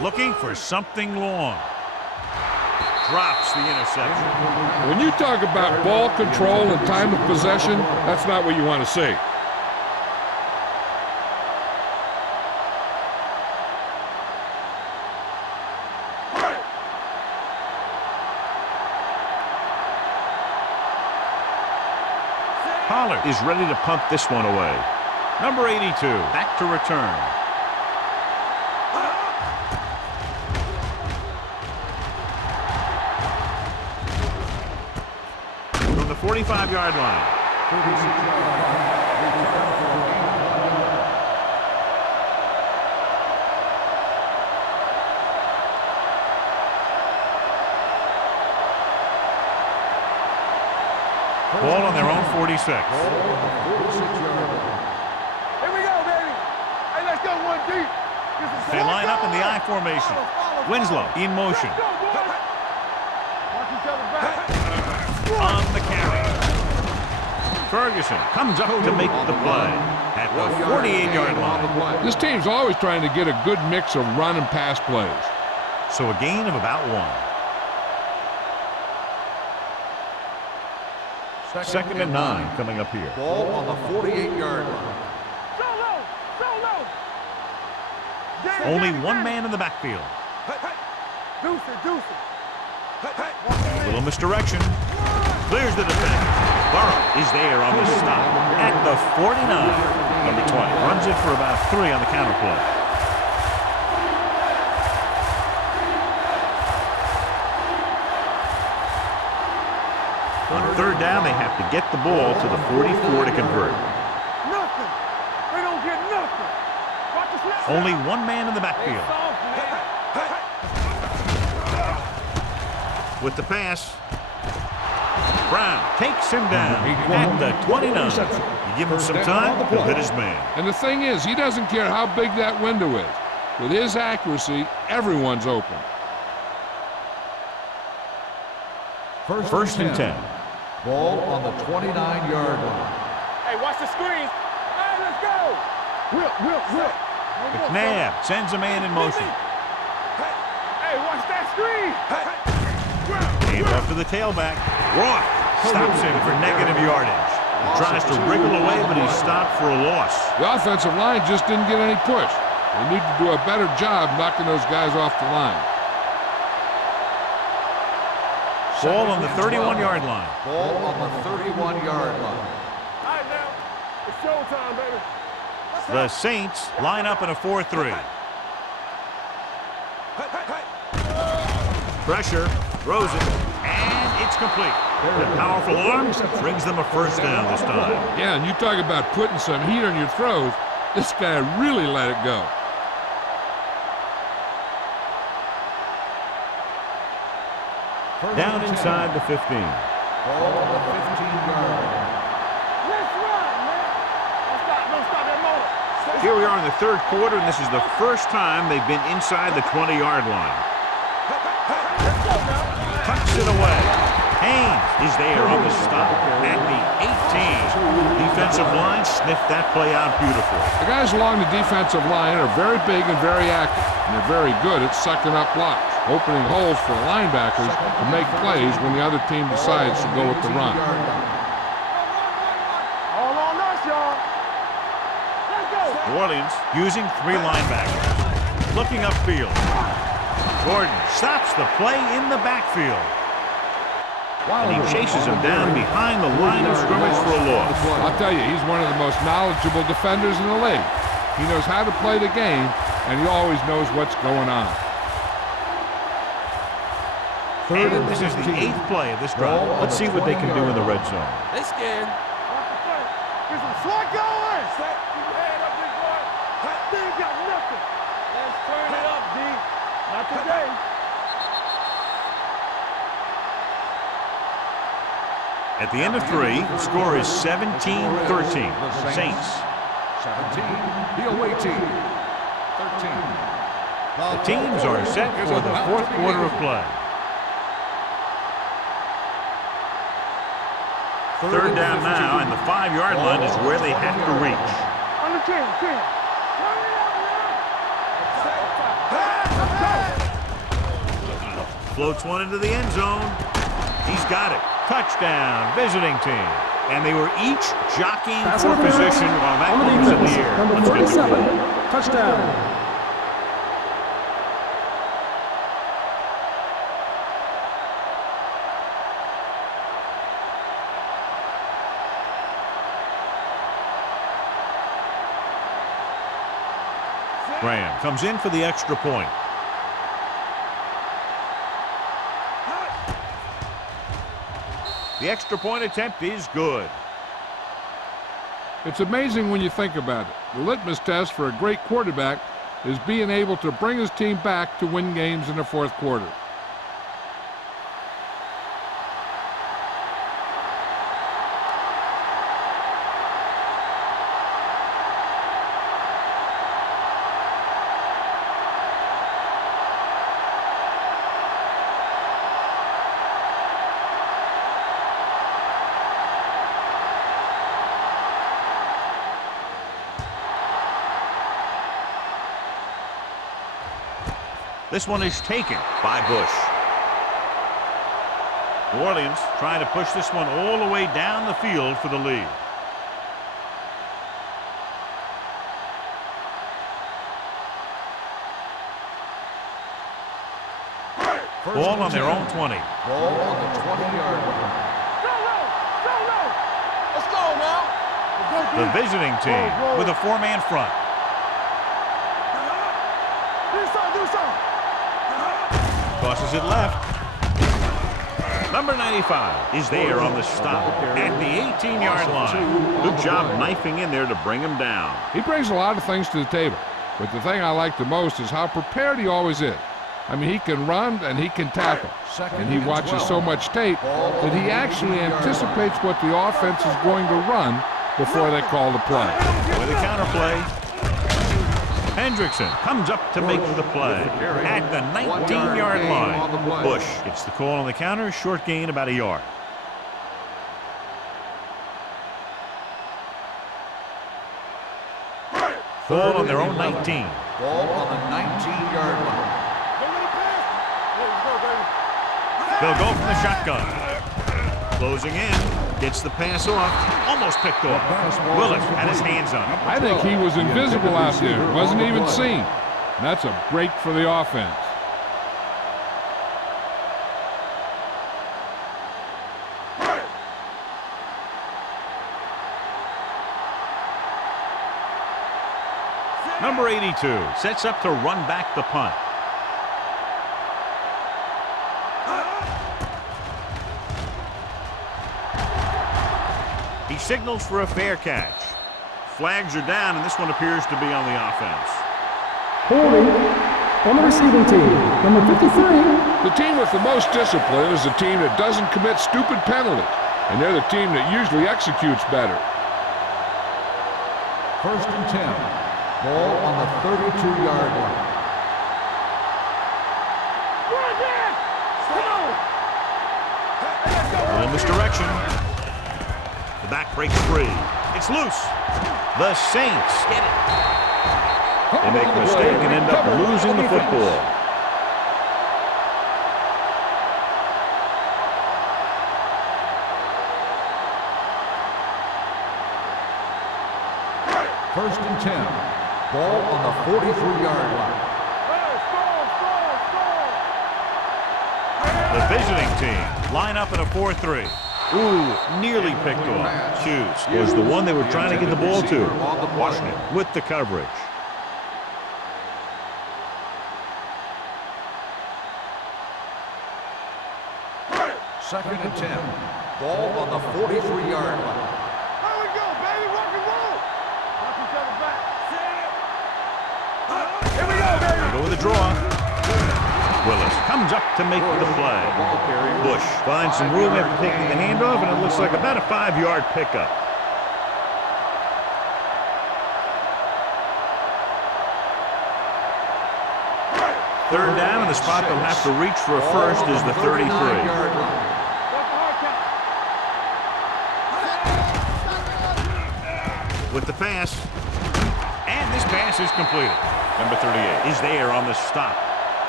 Looking for something long. Drops the interception. When you talk about ball control and time of possession, that's not what you want to see. Pollard is ready to punt this one away. Number 82, back to return. From the 45-yard line. Ball on their own 46. Here we go, baby. Hey, let's go one deep. They line up in the I formation. Winslow in motion. Let's go, boys. Watch each other back. On the carry. Ferguson comes up to make the play at the 48-yard line. This team's always trying to get a good mix of run and pass plays. So a gain of about 1. Second and 9 coming up here. Ball on the 48-yard line. So low. So low. Only one man in the backfield. Deuce it, deuce it. A little misdirection. Clears the defender. Burrow is there on the stop at the 49. Number 20 runs it for about 3 on the counter play. On third down, they have to get the ball to the 44 to convert. Nothing. They don't get nothing. Watch the snap. Only one man in the backfield. With the pass, Brown takes him down at the 29. You give him some time, he'll hit his man. And the thing is, he doesn't care how big that window is. With his accuracy, everyone's open. First and 10. Ball on the 29-yard line. Hey, watch the screen. Hey, let's go. Whip. McNabb sends a man in motion. Hey, watch that screen. Gave up to the tailback. Roth stops him for negative yardage. He tries to wriggle away, but he's stopped for a loss. The offensive line just didn't get any push. They need to do a better job knocking those guys off the line. Ball on the 31-yard line. Ball on the 31-yard line. All right, now. It's showtime, baby. The Saints line up in a 4-3. Pressure, throws it, and it's complete. The powerful arm brings them a first down this time. Yeah, and you talk about putting some heat on your throws. This guy really let it go. Down inside the 15. Ball on the 15-yard line. Let's run, man. Don't stop that motor. Here we are in the third quarter, and this is the first time they've been inside the 20-yard line. Tucks it away. Haynes is there on the stop at the 18. Defensive line sniffed that play out beautifully. The guys along the defensive line are very big and very active, and they're very good at sucking up blocks, opening holes for linebackers to make plays when the other team decides to go with the run. All on us, y'all. Let's go. New Orleans using 3 linebackers. Looking upfield. Gordon stops the play in the backfield. And he chases him down behind the line of scrimmage for a loss. I'll tell you, he's one of the most knowledgeable defenders in the league. He knows how to play the game, and he always knows what's going on. And this is the 8th play of this drive. Let's see what they can do in the red zone. They scared. Get some slot going. Set your head up, big boy. They ain't got nothing. Let's turn it up, D. Not today. At the end of 3, the score is 17-13. Saints. 17, the away team. 13. The teams are set for the fourth quarter of play. Third down now, and the 5-yard line is where they have to reach. On the 10. Turn it up, man. Floats one into the end zone. He's got it. Touchdown, visiting team. And they were each jockeying Pass for interference position while that on the one was in the defense. air. Number Let's get to 47, it. touchdown. Graham comes in for the extra point. The extra point attempt is good. It's amazing when you think about it. The litmus test for a great quarterback is being able to bring his team back to win games in the fourth quarter. This one is taken by Bush. New Orleans trying to push this one all the way down the field for the lead. Ball on their own 20. Ball on the 20-yard line. Let's go now. The visiting team with a 4-man front. Tosses it left. Number 95 is there on the stop at the 18-yard line. Good job knifing in there to bring him down. He brings a lot of things to the table, but the thing I like the most is how prepared he always is. I mean, he can run and he can tackle, and he watches so much tape that he actually anticipates what the offense is going to run before they call the play. With a counter play, Hendrickson comes up to make the play at the 19-yard line. Bush gets the call on the counter, short gain about a yard. Ball on their own 19. Ball on the 19-yard line. They'll go from the shotgun. Closing in, gets the pass off, almost picked off. Willis had his hands on it. I think he was invisible out there, wasn't even seen. And that's a break for the offense. Number 82 sets up to run back the punt. He signals for a fair catch. Flags are down, and this one appears to be on the offense. Holding on the receiving team, number 53. The team with the most discipline is the team that doesn't commit stupid penalties, and they're the team that usually executes better. 1st and 10. Ball on the 32-yard line. In this direction. The back breaks free. It's loose. The Saints get it. They make a mistake and end up losing the football. First and 10. Ball on the 43-yard line. The visiting team line up in a 4-3. Ooh, nearly picked off. Hughes was the one they were trying to get the ball to. Washington with the coverage. Second and 10. Ball on the 43-yard line. There we go, baby. Rock and roll. Knock each other back. Here we go, baby. They go with a draw. Willis comes up to make the play. Bush finds some room after taking the handoff, and it looks like about a 5-yard pickup. Third down, and the spot they'll have to reach for a first is the 33. With the pass, and this pass is completed. Number 38 is there on the stop.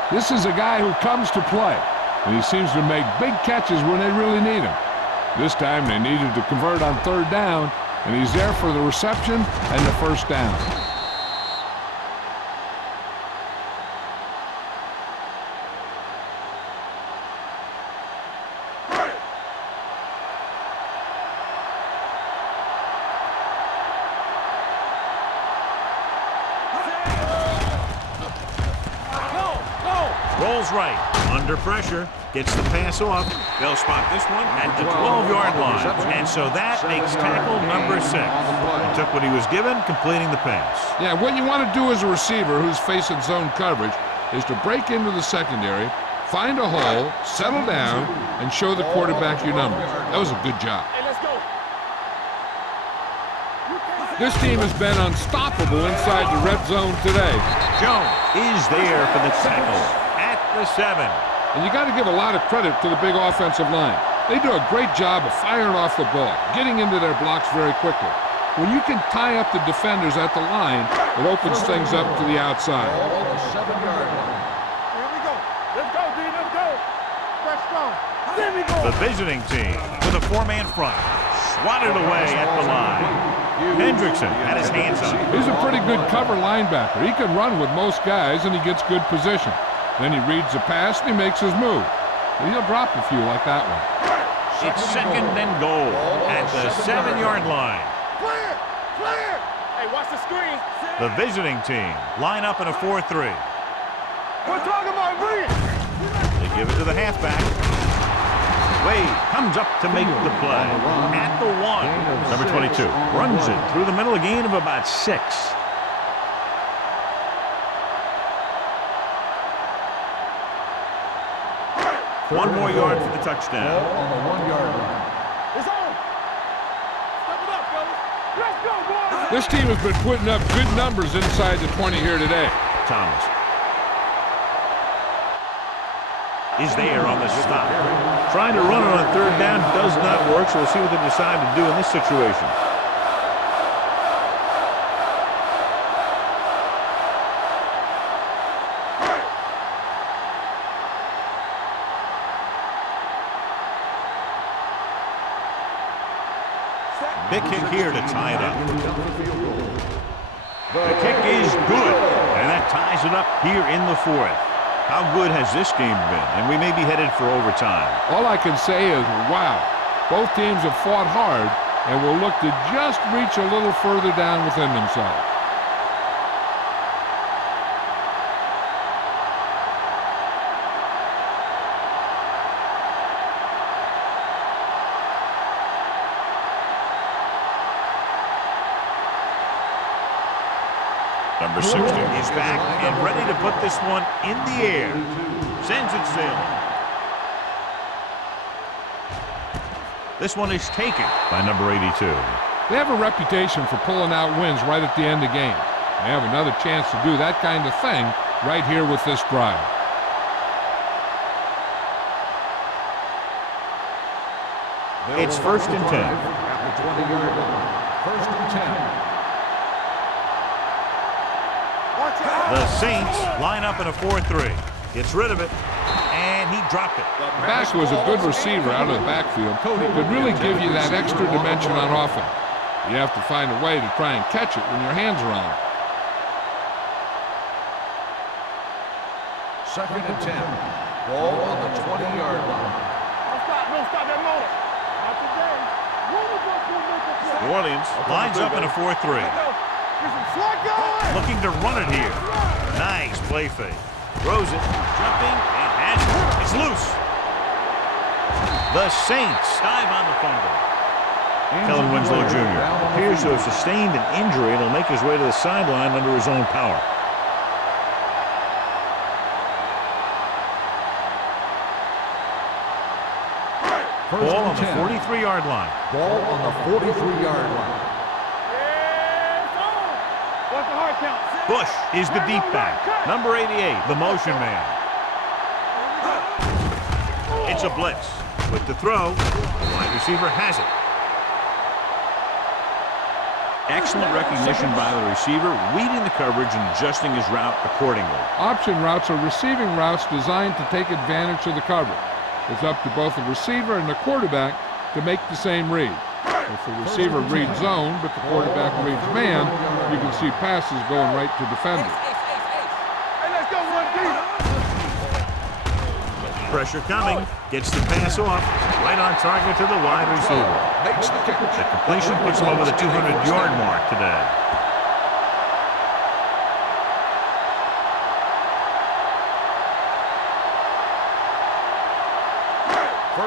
This is a guy who comes to play, and he seems to make big catches when they really need him. This time they needed to convert on third down, and he's there for the reception and the first down. Rolls right, under pressure, gets the pass off. They'll spot this one at the 12-yard line. And so that makes tackle number 6. He took what he was given, completing the pass. Yeah, what you want to do as a receiver who's facing zone coverage is to break into the secondary, find a hole, settle down, and show the quarterback your numbers. That was a good job. Hey, let's go. This team has been unstoppable inside the red zone today. Jones is there for the tackle at the 7. And you got to give a lot of credit to the big offensive line. They do a great job of firing off the ball, getting into their blocks very quickly. When you can tie up the defenders at the line, it opens things up to the outside. Ball on the 7-yard line. Here we go. Let's go, D. Let's go. Let's go. There we go. The visiting team with a 4-man front. Swatted away at the line. Hendrickson had his hands up. He's a pretty good cover linebacker. He can run with most guys, and he gets good position. Then he reads the pass, and he makes his move. And he'll drop a few like that one. It's second and goal at the 7-yard line. Clear. Clear. Hey, watch the screen. The visiting team line up in a 4-3. We're talking about brilliant. They give it to the halfback. Wade comes up to make the play at the 1. Number 22 runs it through the middle, a gain of about 6. One more yard for the touchdown. Ball on the 1-yard line. It's on. Step it up, fellas. Let's go, boys. This team has been putting up good numbers inside the 20 here today. Thomas is there on the stop. Trying to run it on third down does not work, so we'll see what they decide to do in this situation. Big kick here to tie it up. The kick is good, and that ties it up here in the 4th. How good has this game been? And we may be headed for overtime. All I can say is, wow. Both teams have fought hard and will look to just reach a little further down within themselves. Number 60 is back and ready to put this one in the air. Sends it sailing. This one is taken by number 82. They have a reputation for pulling out wins right at the end of games. They have another chance to do that kind of thing right here with this drive. It's 1st and 10. At the 20-yard line. 1st and 10. The Saints line up in a 4-3. Gets rid of it, and he dropped it. The back was a good receiver out of the backfield. Could really give you that extra dimension on offense. You have to find a way to try and catch it when your hands are on it. 2nd and 10. Ball on the 20-yard line. Don't stop that motor. Not today. New Orleans lines up in a 4-3. Looking to run it here. Nice play fake. Throws it, jumping, and has it. It's loose. The Saints dive on the fumble. Kellen Winslow Jr. appears to have sustained an injury and will make his way to the sideline under his own power. Ball on the 43-yard line. Ball on the 43-yard line. What's the hard count? Bush is the deep back. Number 88, the motion man. It's a blitz. With the throw, the wide receiver has it. Excellent recognition by the receiver, reading the coverage and adjusting his route accordingly. Option routes are receiving routes designed to take advantage of the coverage. It's up to both the receiver and the quarterback to make the same read. If the receiver reads zone, but the quarterback reads man, you can see passes going right to defenders. Hey, let's go, run deep. Pressure coming, gets the pass off, right on target to the wide receiver. Makes the catch. The completion puts him over the 200-yard mark today.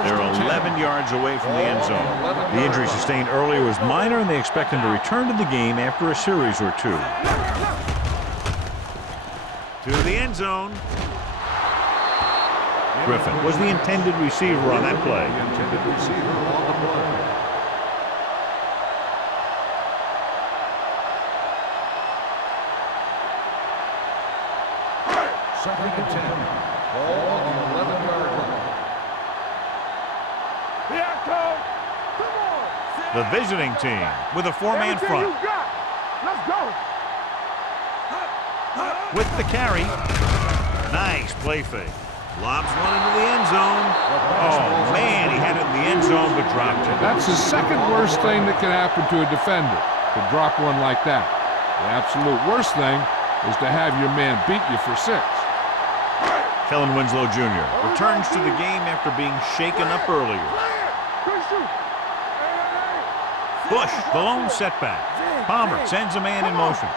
They're 11 yards away from the end zone. The injury sustained earlier was minor, and they expect him to return to the game after a series or two. To the end zone. Griffin was the intended receiver on that play. The intended receiver on the play. Second and 10. Ball on the 11-yard line. The visiting team with a four-man front. Let's go. With the carry. Nice play fake. Lobs one into the end zone. Oh, man, he had it in the end zone but dropped it. That's the second worst thing that can happen to a defender, to drop one like that. The absolute worst thing is to have your man beat you for 6. Kellen Winslow Jr. returns to the game after being shaken up earlier. Bush, the lone setback. Palmer sends a man in motion.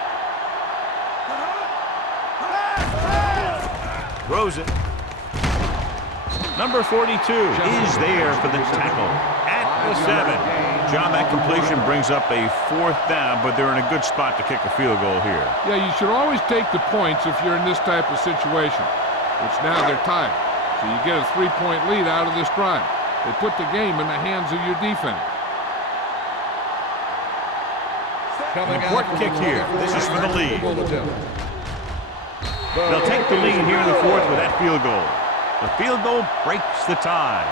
Throws it. Number 42 is there for the tackle at the 7. John, that completion brings up a 4th down, but they're in a good spot to kick a field goal here. Yeah, you should always take the points if you're in this type of situation, which now they're tied. So you get a 3-point lead out of this drive. They put the game in the hands of your defense. An important kick here. This is for the lead. They'll take the lead here in the 4th with that field goal. The field goal breaks the tie.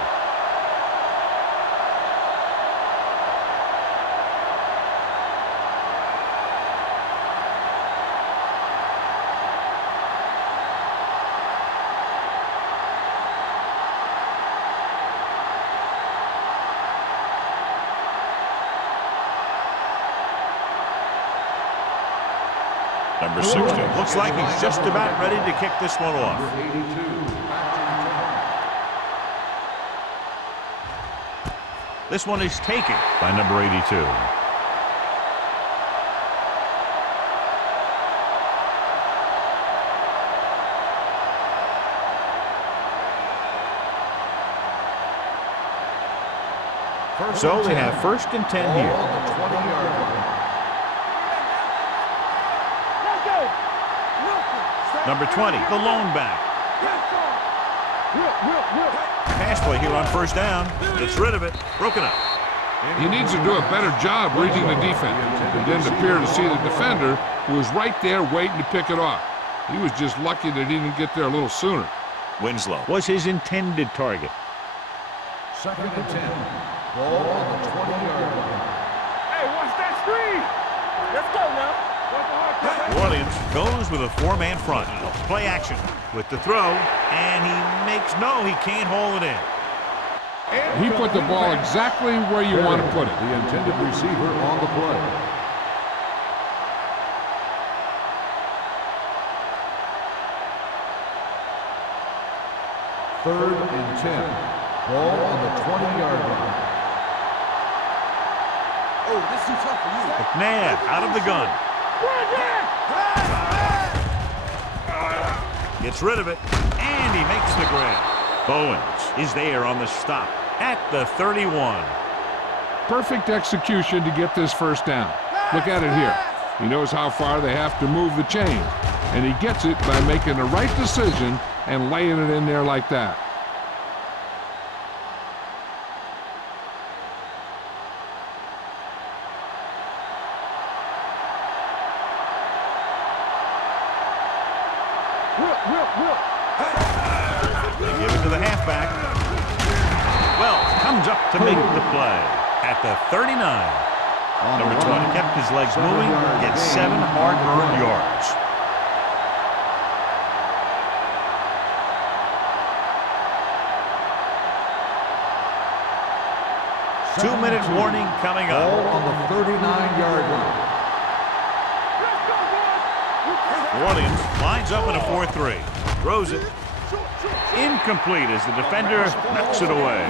Number 60. Looks like he's just about ready to kick this one off. This one is taken by number 82. So they have 1st and 10 here. Number 20, the lone back. Pass play here on 1st down. Gets rid of it. Broken up. He needs to do a better job reading the defense. He didn't appear to see the defender, who was right there waiting to pick it off. He was just lucky that he didn't get there a little sooner. Winslow was his intended target. 2nd and 10. Ball on the 20-yard line. Hey, watch that screen. Let's go now. New Orleans goes with a four-man front. Play action with the throw, and he can't haul it in. He put the ball exactly where you want to put it. The intended receiver on the play. Third and 10. Ball on the 20-yard line. Oh, this is too tough for you. McNabb out of the gun. Gets rid of it, and he makes the grab. Bowens is there on the stop at the 31. Perfect execution to get this first down. Look at it here. He knows how far they have to move the chain, and he gets it by making the right decision and laying it in there like that. They give it to the halfback. Wells comes up to make the play at the 39. Number 20 kept his legs moving, gets 7 hard-earned yards. Two-minute warning coming up. Ball on the 39-yard line. New Orleans lines up in a 4-3. Throws it. Incomplete as the defender knocks it away.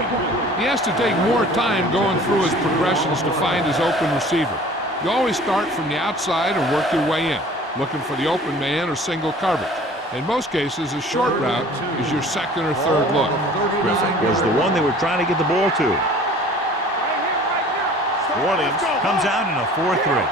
He has to take more time going through his progressions to find his open receiver. You always start from the outside and work your way in, looking for the open man or single coverage. In most cases, a short route is your second or third look. Griffin was the one they were trying to get the ball to. New Orleans comes out in a 4-3.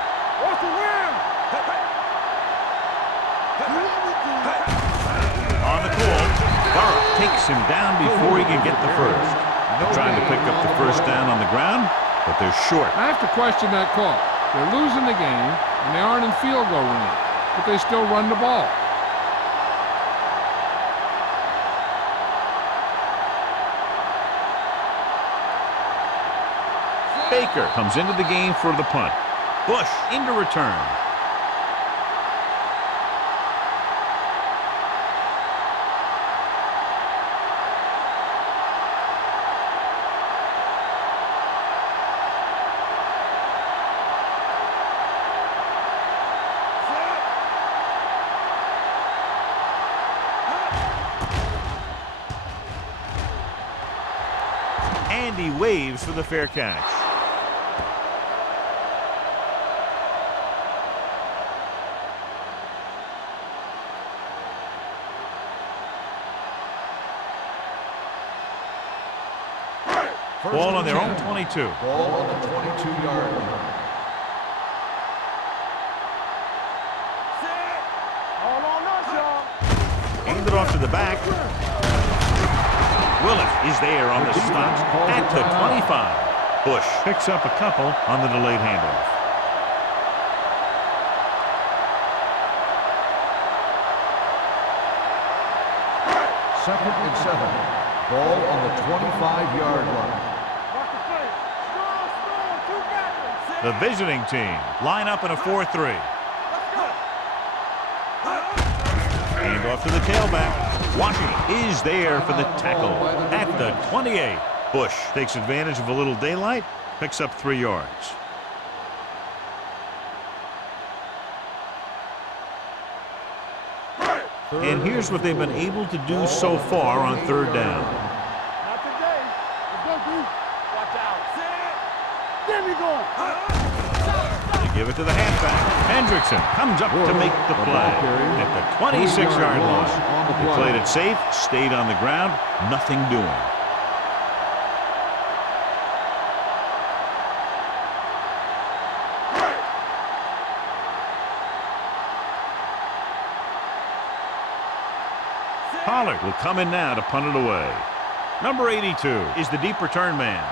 On the call, Burrow takes him down before he can get the first. They're trying to pick up the first down on the ground, but they're short. I have to question that call. They're losing the game, and they aren't in field goal range, but they still run the ball. Baker comes into the game for the punt. Bush into return. And he waves for the fair catch. Ball on their own 22. Ball on the 22-yard line. Hand it off to the back. Willis is there on the stop at the 25. Bush picks up a couple on the delayed handoff. Second and 7. Ball on the 25-yard line. The visiting team line up in a 4-3. Hand off to the tailback. Washington is there for the tackle at the 28. Bush takes advantage of a little daylight, picks up 3 yards. And here's what they've been able to do so far on third down. Not today. Let's go, dude. Watch out. There we go. They give it to the halfback. Hendrickson comes up to make the play at the 26-yard line. They played it safe, stayed on the ground, nothing doing. Pollard will come in now to punt it away. Number 82 is the deep return man.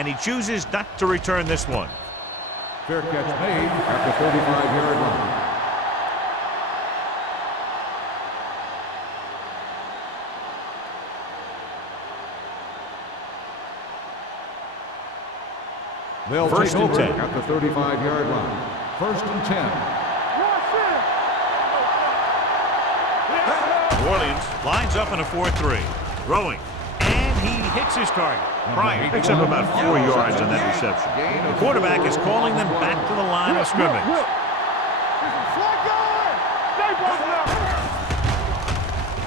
and he chooses not to return this one. Fair catch made at the 35-yard line. They'll First take and over 10. at the 35-yard line. First and 10. New Orleans lines up in a 4-3. Throwing. And he hits his target. Pryor picks up about 4 yards on that reception. The quarterback is calling them back to the line of scrimmage.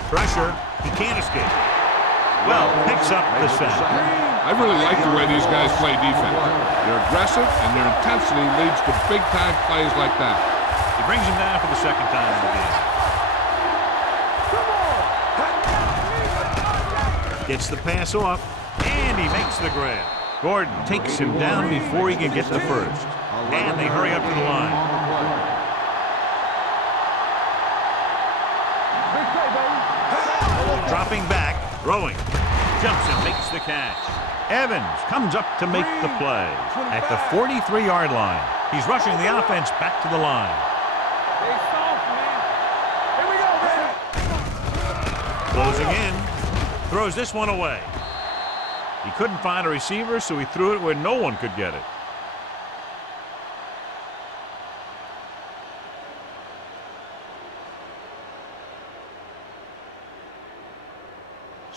Pressure. He can't escape. Well, picks up the sack. I really like the way these guys play defense. They're aggressive, and their intensity leads to big-time plays like that. He brings him down for the second time in the game. Gets the pass off, and he makes the grab. Gordon takes him down before he can get the first. And they hurry up to the line. Dropping back, throwing. Jumps and makes the catch. Evans comes up to make the play. At the 43-yard line, he's rushing the offense back to the line. Closing in. Throws this one away. He couldn't find a receiver, so he threw it where no one could get it.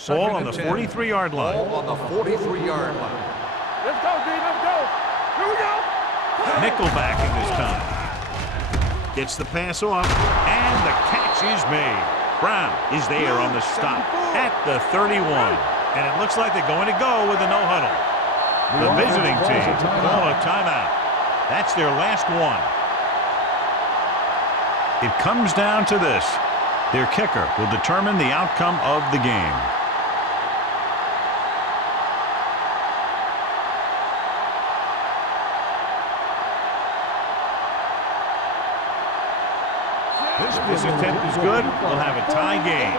Ball on the 43-yard line. Ball on the 43-yard line. Let's go, D. Let's go. Here we go. Nickelback in this time. Gets the pass off, and the catch is made. Brown is there on the stop at the 31. And it looks like they're going to go with a no-huddle. The visiting team call a timeout. That's their last one. It comes down to this. Their kicker will determine the outcome of the game. This attempt is good. We'll have a tie game.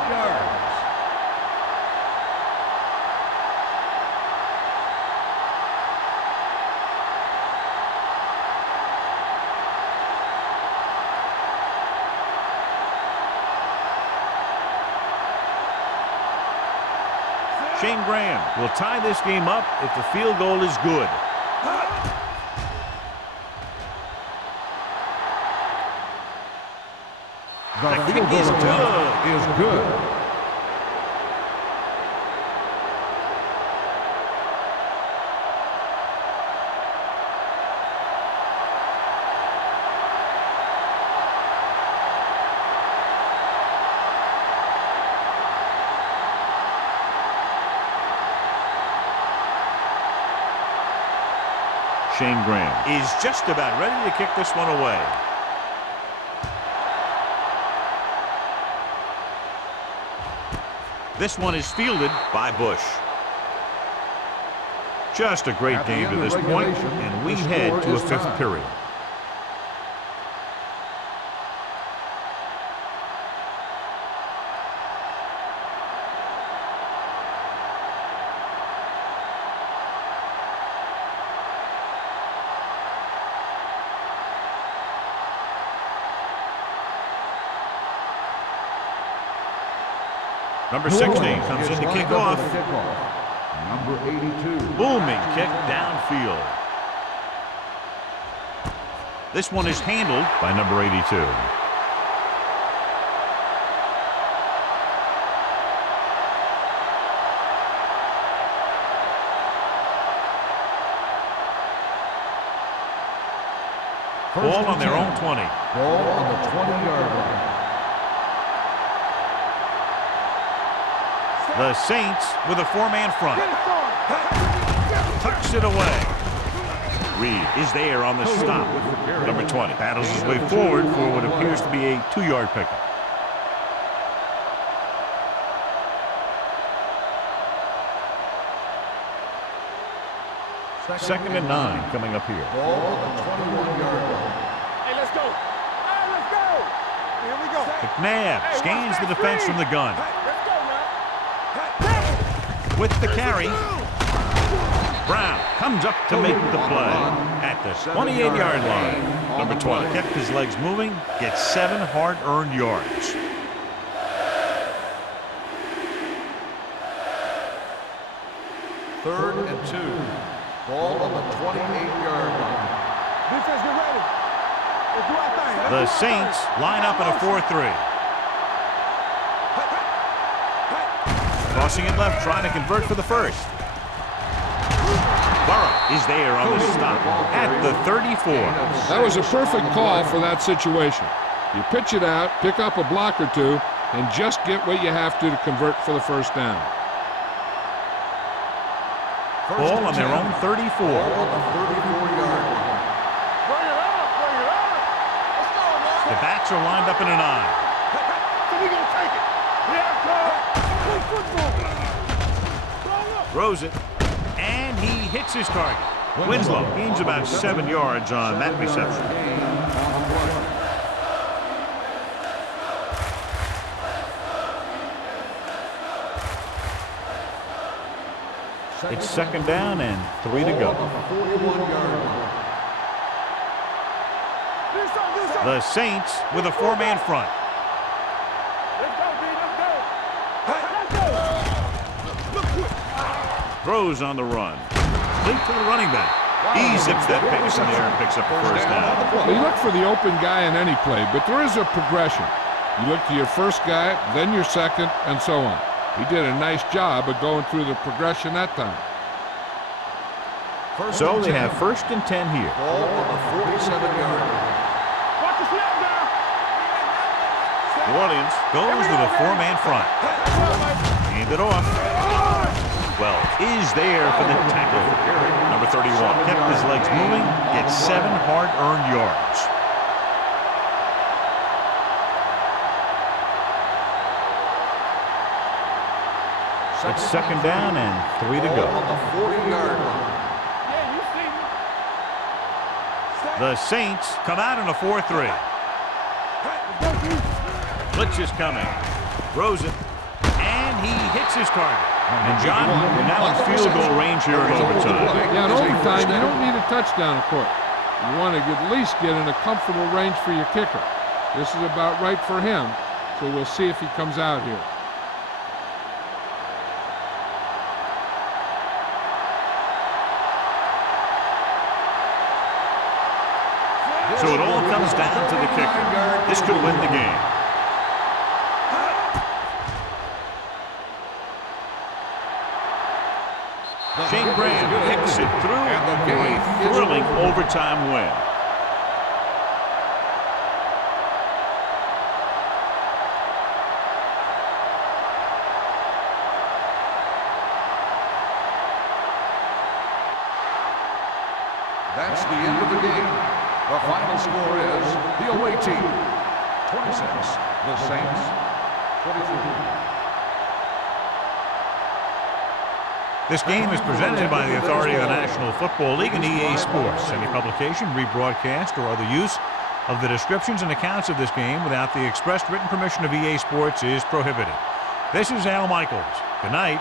Shane Graham will tie this game up if the field goal is good. The kick field goal is attempt is good. Shane Graham is just about ready to kick this one away. This one is fielded by Bush. Just a great game to this point, and we head to a fifth period. Number 16 comes in to kick off. Number 82. Booming kick downfield. This one is handled by number 82. Ball on their own 20. Ball on the 20-yard line. The Saints with a four-man front. Tucks it away. Reed is there on the stop. Number 20 battles his way forward for what appears to be a 2-yard pickup. Second and 9 coming up here. Ball on the 21-yard line. Hey, let's go. Hey, let's go. Here we go. McNabb scans the defense from the gun. Let's go now. With the carry. Brown comes up to make the play at the 28-yard line. Number 20 kept his legs moving, gets 7 hard-earned yards. Third and 2. Ball on the 28-yard line. Defense, get ready. Let's do our thing. The Saints line up in a 4-3. Crossing it left, trying to convert for the first. Burrow is there on the stop at the 34. That was a perfect call for that situation. You pitch it out, pick up a block or two, and just get what you have to convert for the first down. Ball on their own 34. Ball on the 34-yard line. Bring it up, bring it up. Let's go, man. The backs are lined up in an I. So we gonna take it. Yeah, come. Play football. Throws it, and he hits his target. Winslow gains about 7 yards on that reception. It's second down and 3 to go. The Saints with a 4-man front. Let's go, B, let's go. Let's go. Throws on the run. Complete to the running back. He zips that pass in there and picks up the first down. Well, you look for the open guy in any play, but there is a progression. You look to your first guy, then your second, and so on. He did a nice job of going through the progression that time. So they have first and 10 here. Ball on the 47-yard line. Watch the snap down. New Orleans goes with a 4-man front. Hand it off. Well, is there for the tackle. Number 31 kept his legs moving, gets 7 hard-earned yards. It's second down and 3 to go. Ball on the 40-yard line. Yeah, you see me. The Saints come out in a 4-3. Blitz is coming. Throws it. And he hits his target. And John, we're now in field goal range here in overtime. Yeah, in overtime, you don't need a touchdown, of course. You want to at least get in a comfortable range for your kicker. This is about right for him, so we'll see if he comes out here. So it all comes down to the kicker. This could win the game. Shane Graham kicks it through for a thrilling overtime win. That's the end of the game. The final score is the away team 26, the Saints 23. This game is presented by the authority of the National Football League and EA Sports. Any publication, rebroadcast, or other use of the descriptions and accounts of this game without the expressed written permission of EA Sports is prohibited. This is Al Michaels. Good night.